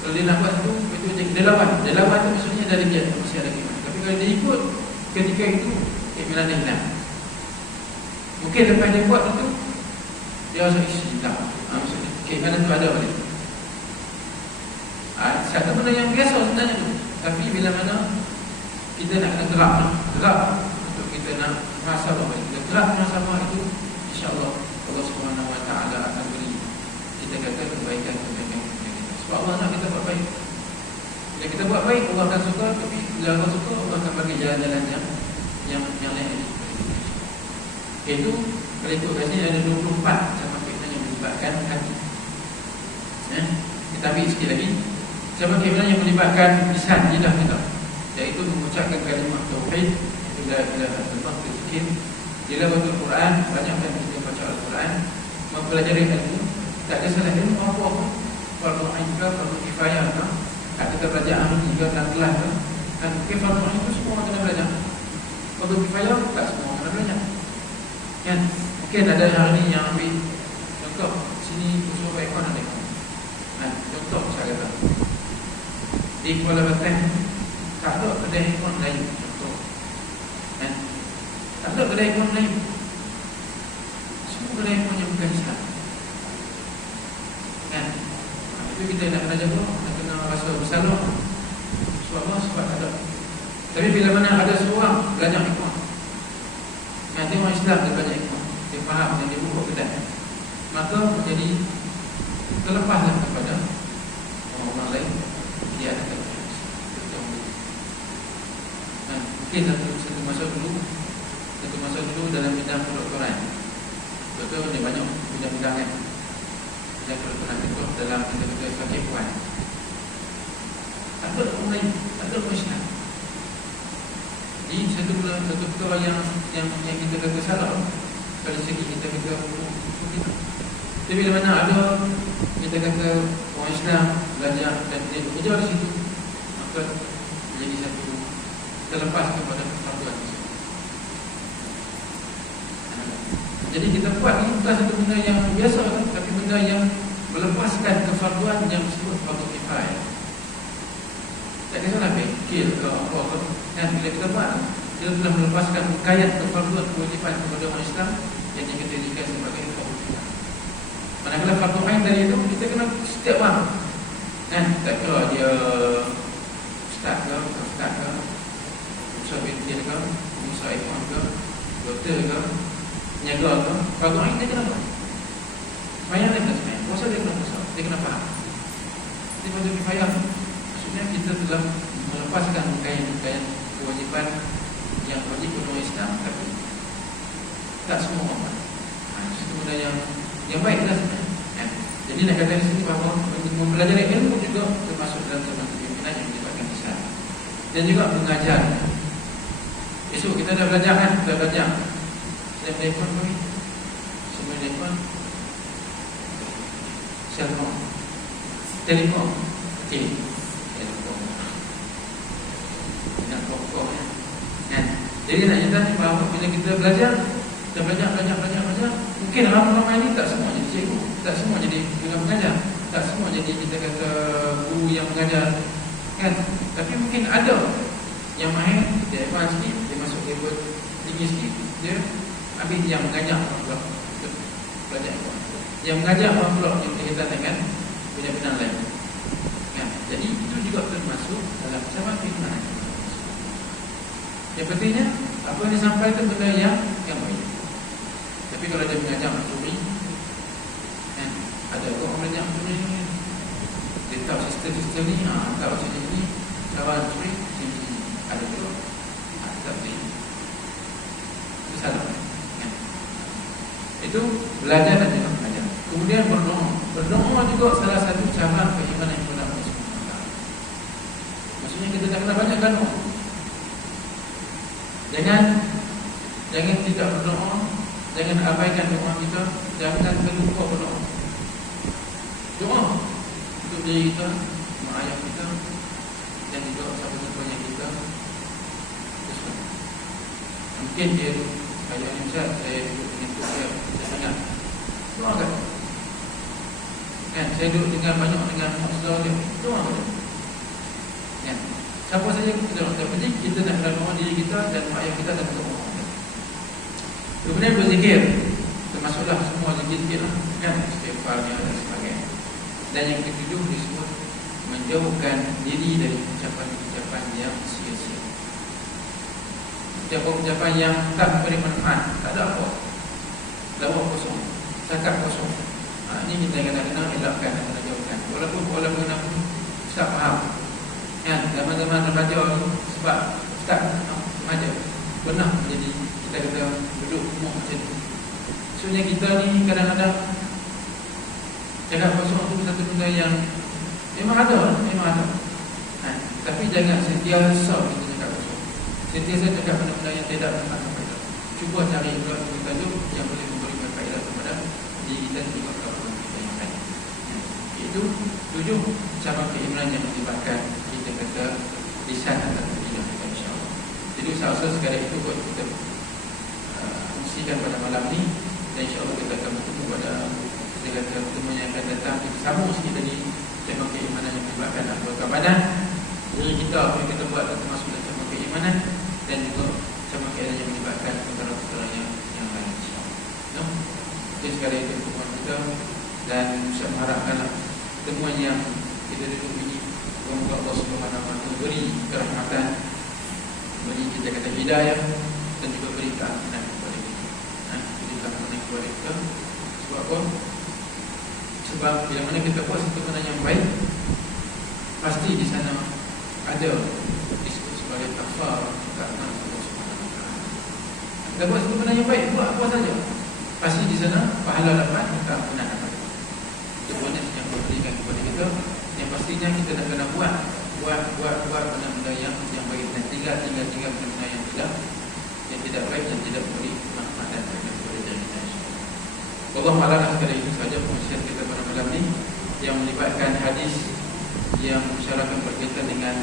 Kalau dia nak buat itu dia lawan. Dia lawan itu maksudnya dari dia masih ada keimanan. Tapi kalau dia ikut ketika itu, keimanan dia hilang. Mungkin lepas dia buat itu, dia rasa isi hilang. Maksudnya keimanan itu ada balik. Satu benda yang biasa sebenarnya tu. Tapi bila mana kita nak kena gerak untuk kita nak merasa bahawa kita gerak merasa bahawa itu, insya-Allah Allah Subhanahu Wa Taala akan beri kita kata kebaikan kepada kita. Sebab Allah nak kita buat baik. Bila kita buat baik, Allah akan suka. Tapi bila Allah suka, Allah akan bagi jalan-jalan yang lain. Itu kalau itu kat sini ada 24 sama keimanan yang melibatkan hati. Kita ambil sikit lagi. Sama keimanan yang melibatkan lisan, lidah kita, iaitu mengucapkan kalimah tauhid, la ilaha illallah, berzikir, tilawatul Quran, banyakkan kita baca Al-Quran, mempelajari ilmu. Tak ada salah ilmu apa-apa, fardu ain ke, fardu kifayah ke, tak kita belajar ahli ke, kelas ke. Dan mungkin fardu ain itu semua orang kena belajar. Fardu kifayah tak semua orang kena belajar. Mungkin ada hari ni yang ambil contoh sini usul baik mana ni. Contoh saya kata di Kuala Batam tak ada kedai handphone lain. Contoh tak ada kedai handphone lain. Semua kedai handphone yang bukan Islam. Itu kita nak kena jaga, nak kena rasa bersalah. Sebab Allah, sebab ada. Tapi bila mana ada seorang belajar hikmah, tengok Islam dia belajar hikmah, dia faham yang dibuka kedai, maka menjadi terlepaslah kepada orang-orang lain. Dia akan mungkin satu masa dulu dalam bidang kedokteran, betul dia banyak bidang-bidang kan. Bidang kedokteran itu dalam kita sebagai puan, tak ada orang lain, tak ada orang Islam. Jadi satu perkara yang kita kata salah dari segi kita kata kita. Tapi bila mana ada kita kata orang Islam belajar dan dia bekerja di situ, maka menjadi satu terlepas kepada peraturan. Jadi kita buat ni bukan satu benda yang biasa, tapi benda yang melepaskan kefarduan yang disebut fardu kifayah. Tak kisahlah fikir ke apa kan, bila kita buat, kita telah melepaskan kayat kefarduan kewajipan kepada orang Islam yang kita jadikan sebagai fardu kifayah. Manakala fardu ain dari itu kita kena setiap orang kan, tak kira dia ustaz ke, usaha bintir ke, usaha ikon ke, doktor ke, penyaga ke, fardu ain dia kena buat. Semayang dia kena semayang, puasa dia kena puasa, dia kena faham. Jadi fardu kifayah maksudnya kita telah melepaskan kaitan kewajipan yang wajib untuk Islam, tapi tak semua orang. Itu benda yang baiklah sebenarnya. Jadi nak kata di sini bahawa mempelajari ilmu juga termasuk dalam termasuk pimpinan yang melibatkan Islam dan juga mengajar. Esok kita dah belajar kan, kita belajar. Saya telefon pun, semua telefon, telefon, okey. Jadi nak nyata bahawa bila kita belajar, mungkin ramai-ramai ni tak semua jadi cikgu, tak semua jadi guru mengajar, tak semua jadi kita kata guru yang mengajar kan. Tapi mungkin ada yang mahir, dia advance sikit, dia masuk level tinggi sikit, dia ambil yang mengajar pula, belajar yang mengajar pula yang berkaitan dengan bidang-bidang lain kan. Jadi itu juga termasuk dalam sama pimpinan. Yang pentingnya apa yang disampaikan benda yang baik. Tapi kalau dia mengajar maksudnya kan, ada orang belajar maksudnya dia tahu sistem ni, tahu macam ni, kawan sini ada tu, tapi itu salah kan. Itu belajar dan juga mengajar. Kemudian berdoa juga salah satu cara keimanan kepada Allah SWT. Maksudnya kita tak kena banyakkan doa. Jangan tidak berdoa, jangan abaikan doa kita, jangan terlupa berdoa. Doa untuk diri kita, mak ayah kita, dan juga sahabat-sahabat kita. Mungkin dia kayak ni Ustaz, saya duduk dengan dia, saya sangat doakan kan, saya duduk dengan banyak dengan saudara dia, doakan kan. Siapa saja kita doa. Yang penting kita nak doa diri kita dan mak ayah kita dan doa. Kemudian berzikir, termasuklah semua zikir lah kan, istighfarnya dan sebagainya. Dan yang ketujuh disebut menjauhkan diri dari ucapan-ucapan yang sia-sia, ucapan-ucapan yang tak memberi manfaat, tak ada apa, lawak kosong, cakap kosong. Ini kita kadang-kadang elakkan dan menjauhkan. Walaupun aku tak faham kan, zaman-zaman remaja ni, sebab tak remaja pernah menjadi kita kata duduk rumah macam ni. Maksudnya kita ni kadang-kadang cakap kosong tu satu benda yang memang ada kan? Tapi jangan sentiasa kita cakap kosong, sentiasa cakap benda-benda yang tidak bermanfaat. Cuba cari tajuk yang boleh memberi manfaat kepada diri kita dan juga kepada orang kita yang lain. Itu 7 cabang keimanan yang melibatkan kita kata lisan dan lidah kita, insya-Allah. Jadi usaha sekali itu buat kita fungsikan pada malam ni, dan insya-Allah kita akan bertemu pada kita kata pertemuan yang akan datang. Kita sambung sikit tadi cabang keimanan yang melibatkan anggota badan diri kita, apa yang kita buat termasuk dalam cabang keimanan, dan juga cabang keimanan yang melibatkan perkara-perkara yang lain, insya-Allah. Jadi sekali itu pertemuan kita, dan saya mengharapkanlah pertemuan yang kita duduk ini, semoga Allah SWT beri kerahmatan, beri kita kata hidayah, dan juga beri keampunan kepada kita. Beri keampunan kepada kita. Sebab apa? Sebab bila mana kita buat satu benda yang baik, pasti di sana ada disebut sebagai kafar kerana Allah Subhanahu Wa Taala. Kita buat satu benda yang baik, buat apa saja, pasti di sana pahala dapat, kita ampunan dapat. Itu banyak yang diberikan kepada kita. Yang pastinya kita nak kena buat benda-benda yang baik, dan tinggal benda-benda yang tidak baik, yang tidak beri manfaat dan kepada diri kita. Allah malam sekali itu saja pengusian kita pada malam ini, yang melibatkan hadis yang mensyarahkan berkaitan dengan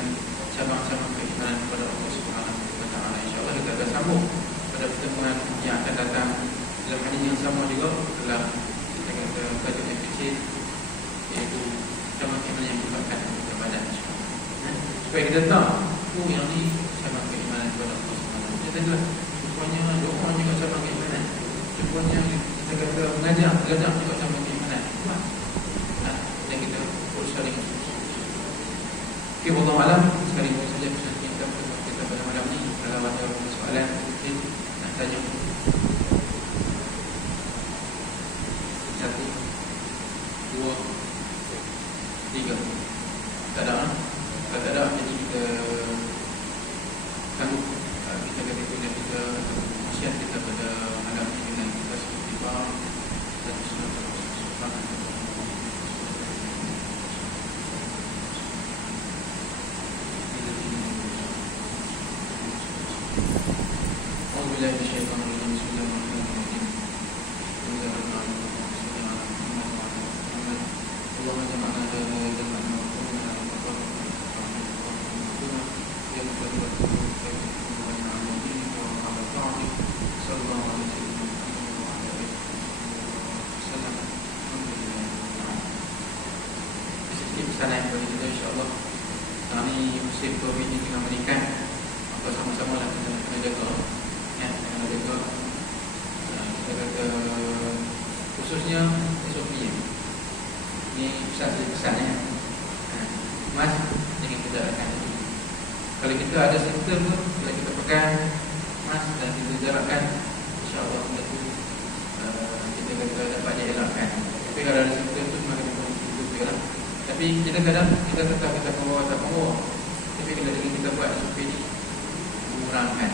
cabang-cabang keimanan kepada Allah Subhanahu Wa Taala. InsyaAllah kita akan sambung pada pertemuan yang akan datang dalam hadis yang sama juga, dalam kita kata tajuk yang kecil, iaitu cabang keimanan yang melibatkan kepada supaya kita tahu yang ni cabang keimanan kepada Allah Subhanahu Wa Taala. Kita jelas rupanya doa juga cabang keimanan, rupanya kita kata mengajar juga cabang keimanan. Yang kita urus saling. Okay, wallahu alam. Sekali lagi saja pesan kita pada malam ni. Kalau ada soalan mungkin nak tanya. Satu, dua, tiga. Tak ada. Kalau tak ada, jadi kita sanggup kita kata kita khusyat kita pada malam ni dengan kita seperti bang dan subhanallah. Alhamdulillah, bismillahirrahmanirrahim. Bismillahirrahmanirrahim. Allahumma jama'na hadha jama'na wa qulna wa qulna ya muqaddimat wa inna ala dinika wa ala ta'atik sallallahu alaihi wa sallam. Alhamdulillah. Sedikit pesanan kepada kita, insyaAllah. Sekarang ni musim COVID ni tengah meningkat, maka sama-sama lah kita kena jaga. Kena jaga. Kita kata khususnya SOP ni pesan ya. Mas, jangan kita jarakkan. Kalau kita ada simptom tu, bila kita pegang mas dan kita jarakkan, insyaAllah kita kata dapat dielakkan. Tapi kalau ada simptom tu, maka kita itu je lah. Tapi kita kadang kita tetap kita membawa tak membawa. Tapi kalau kita buat SOP ni, mengurangkan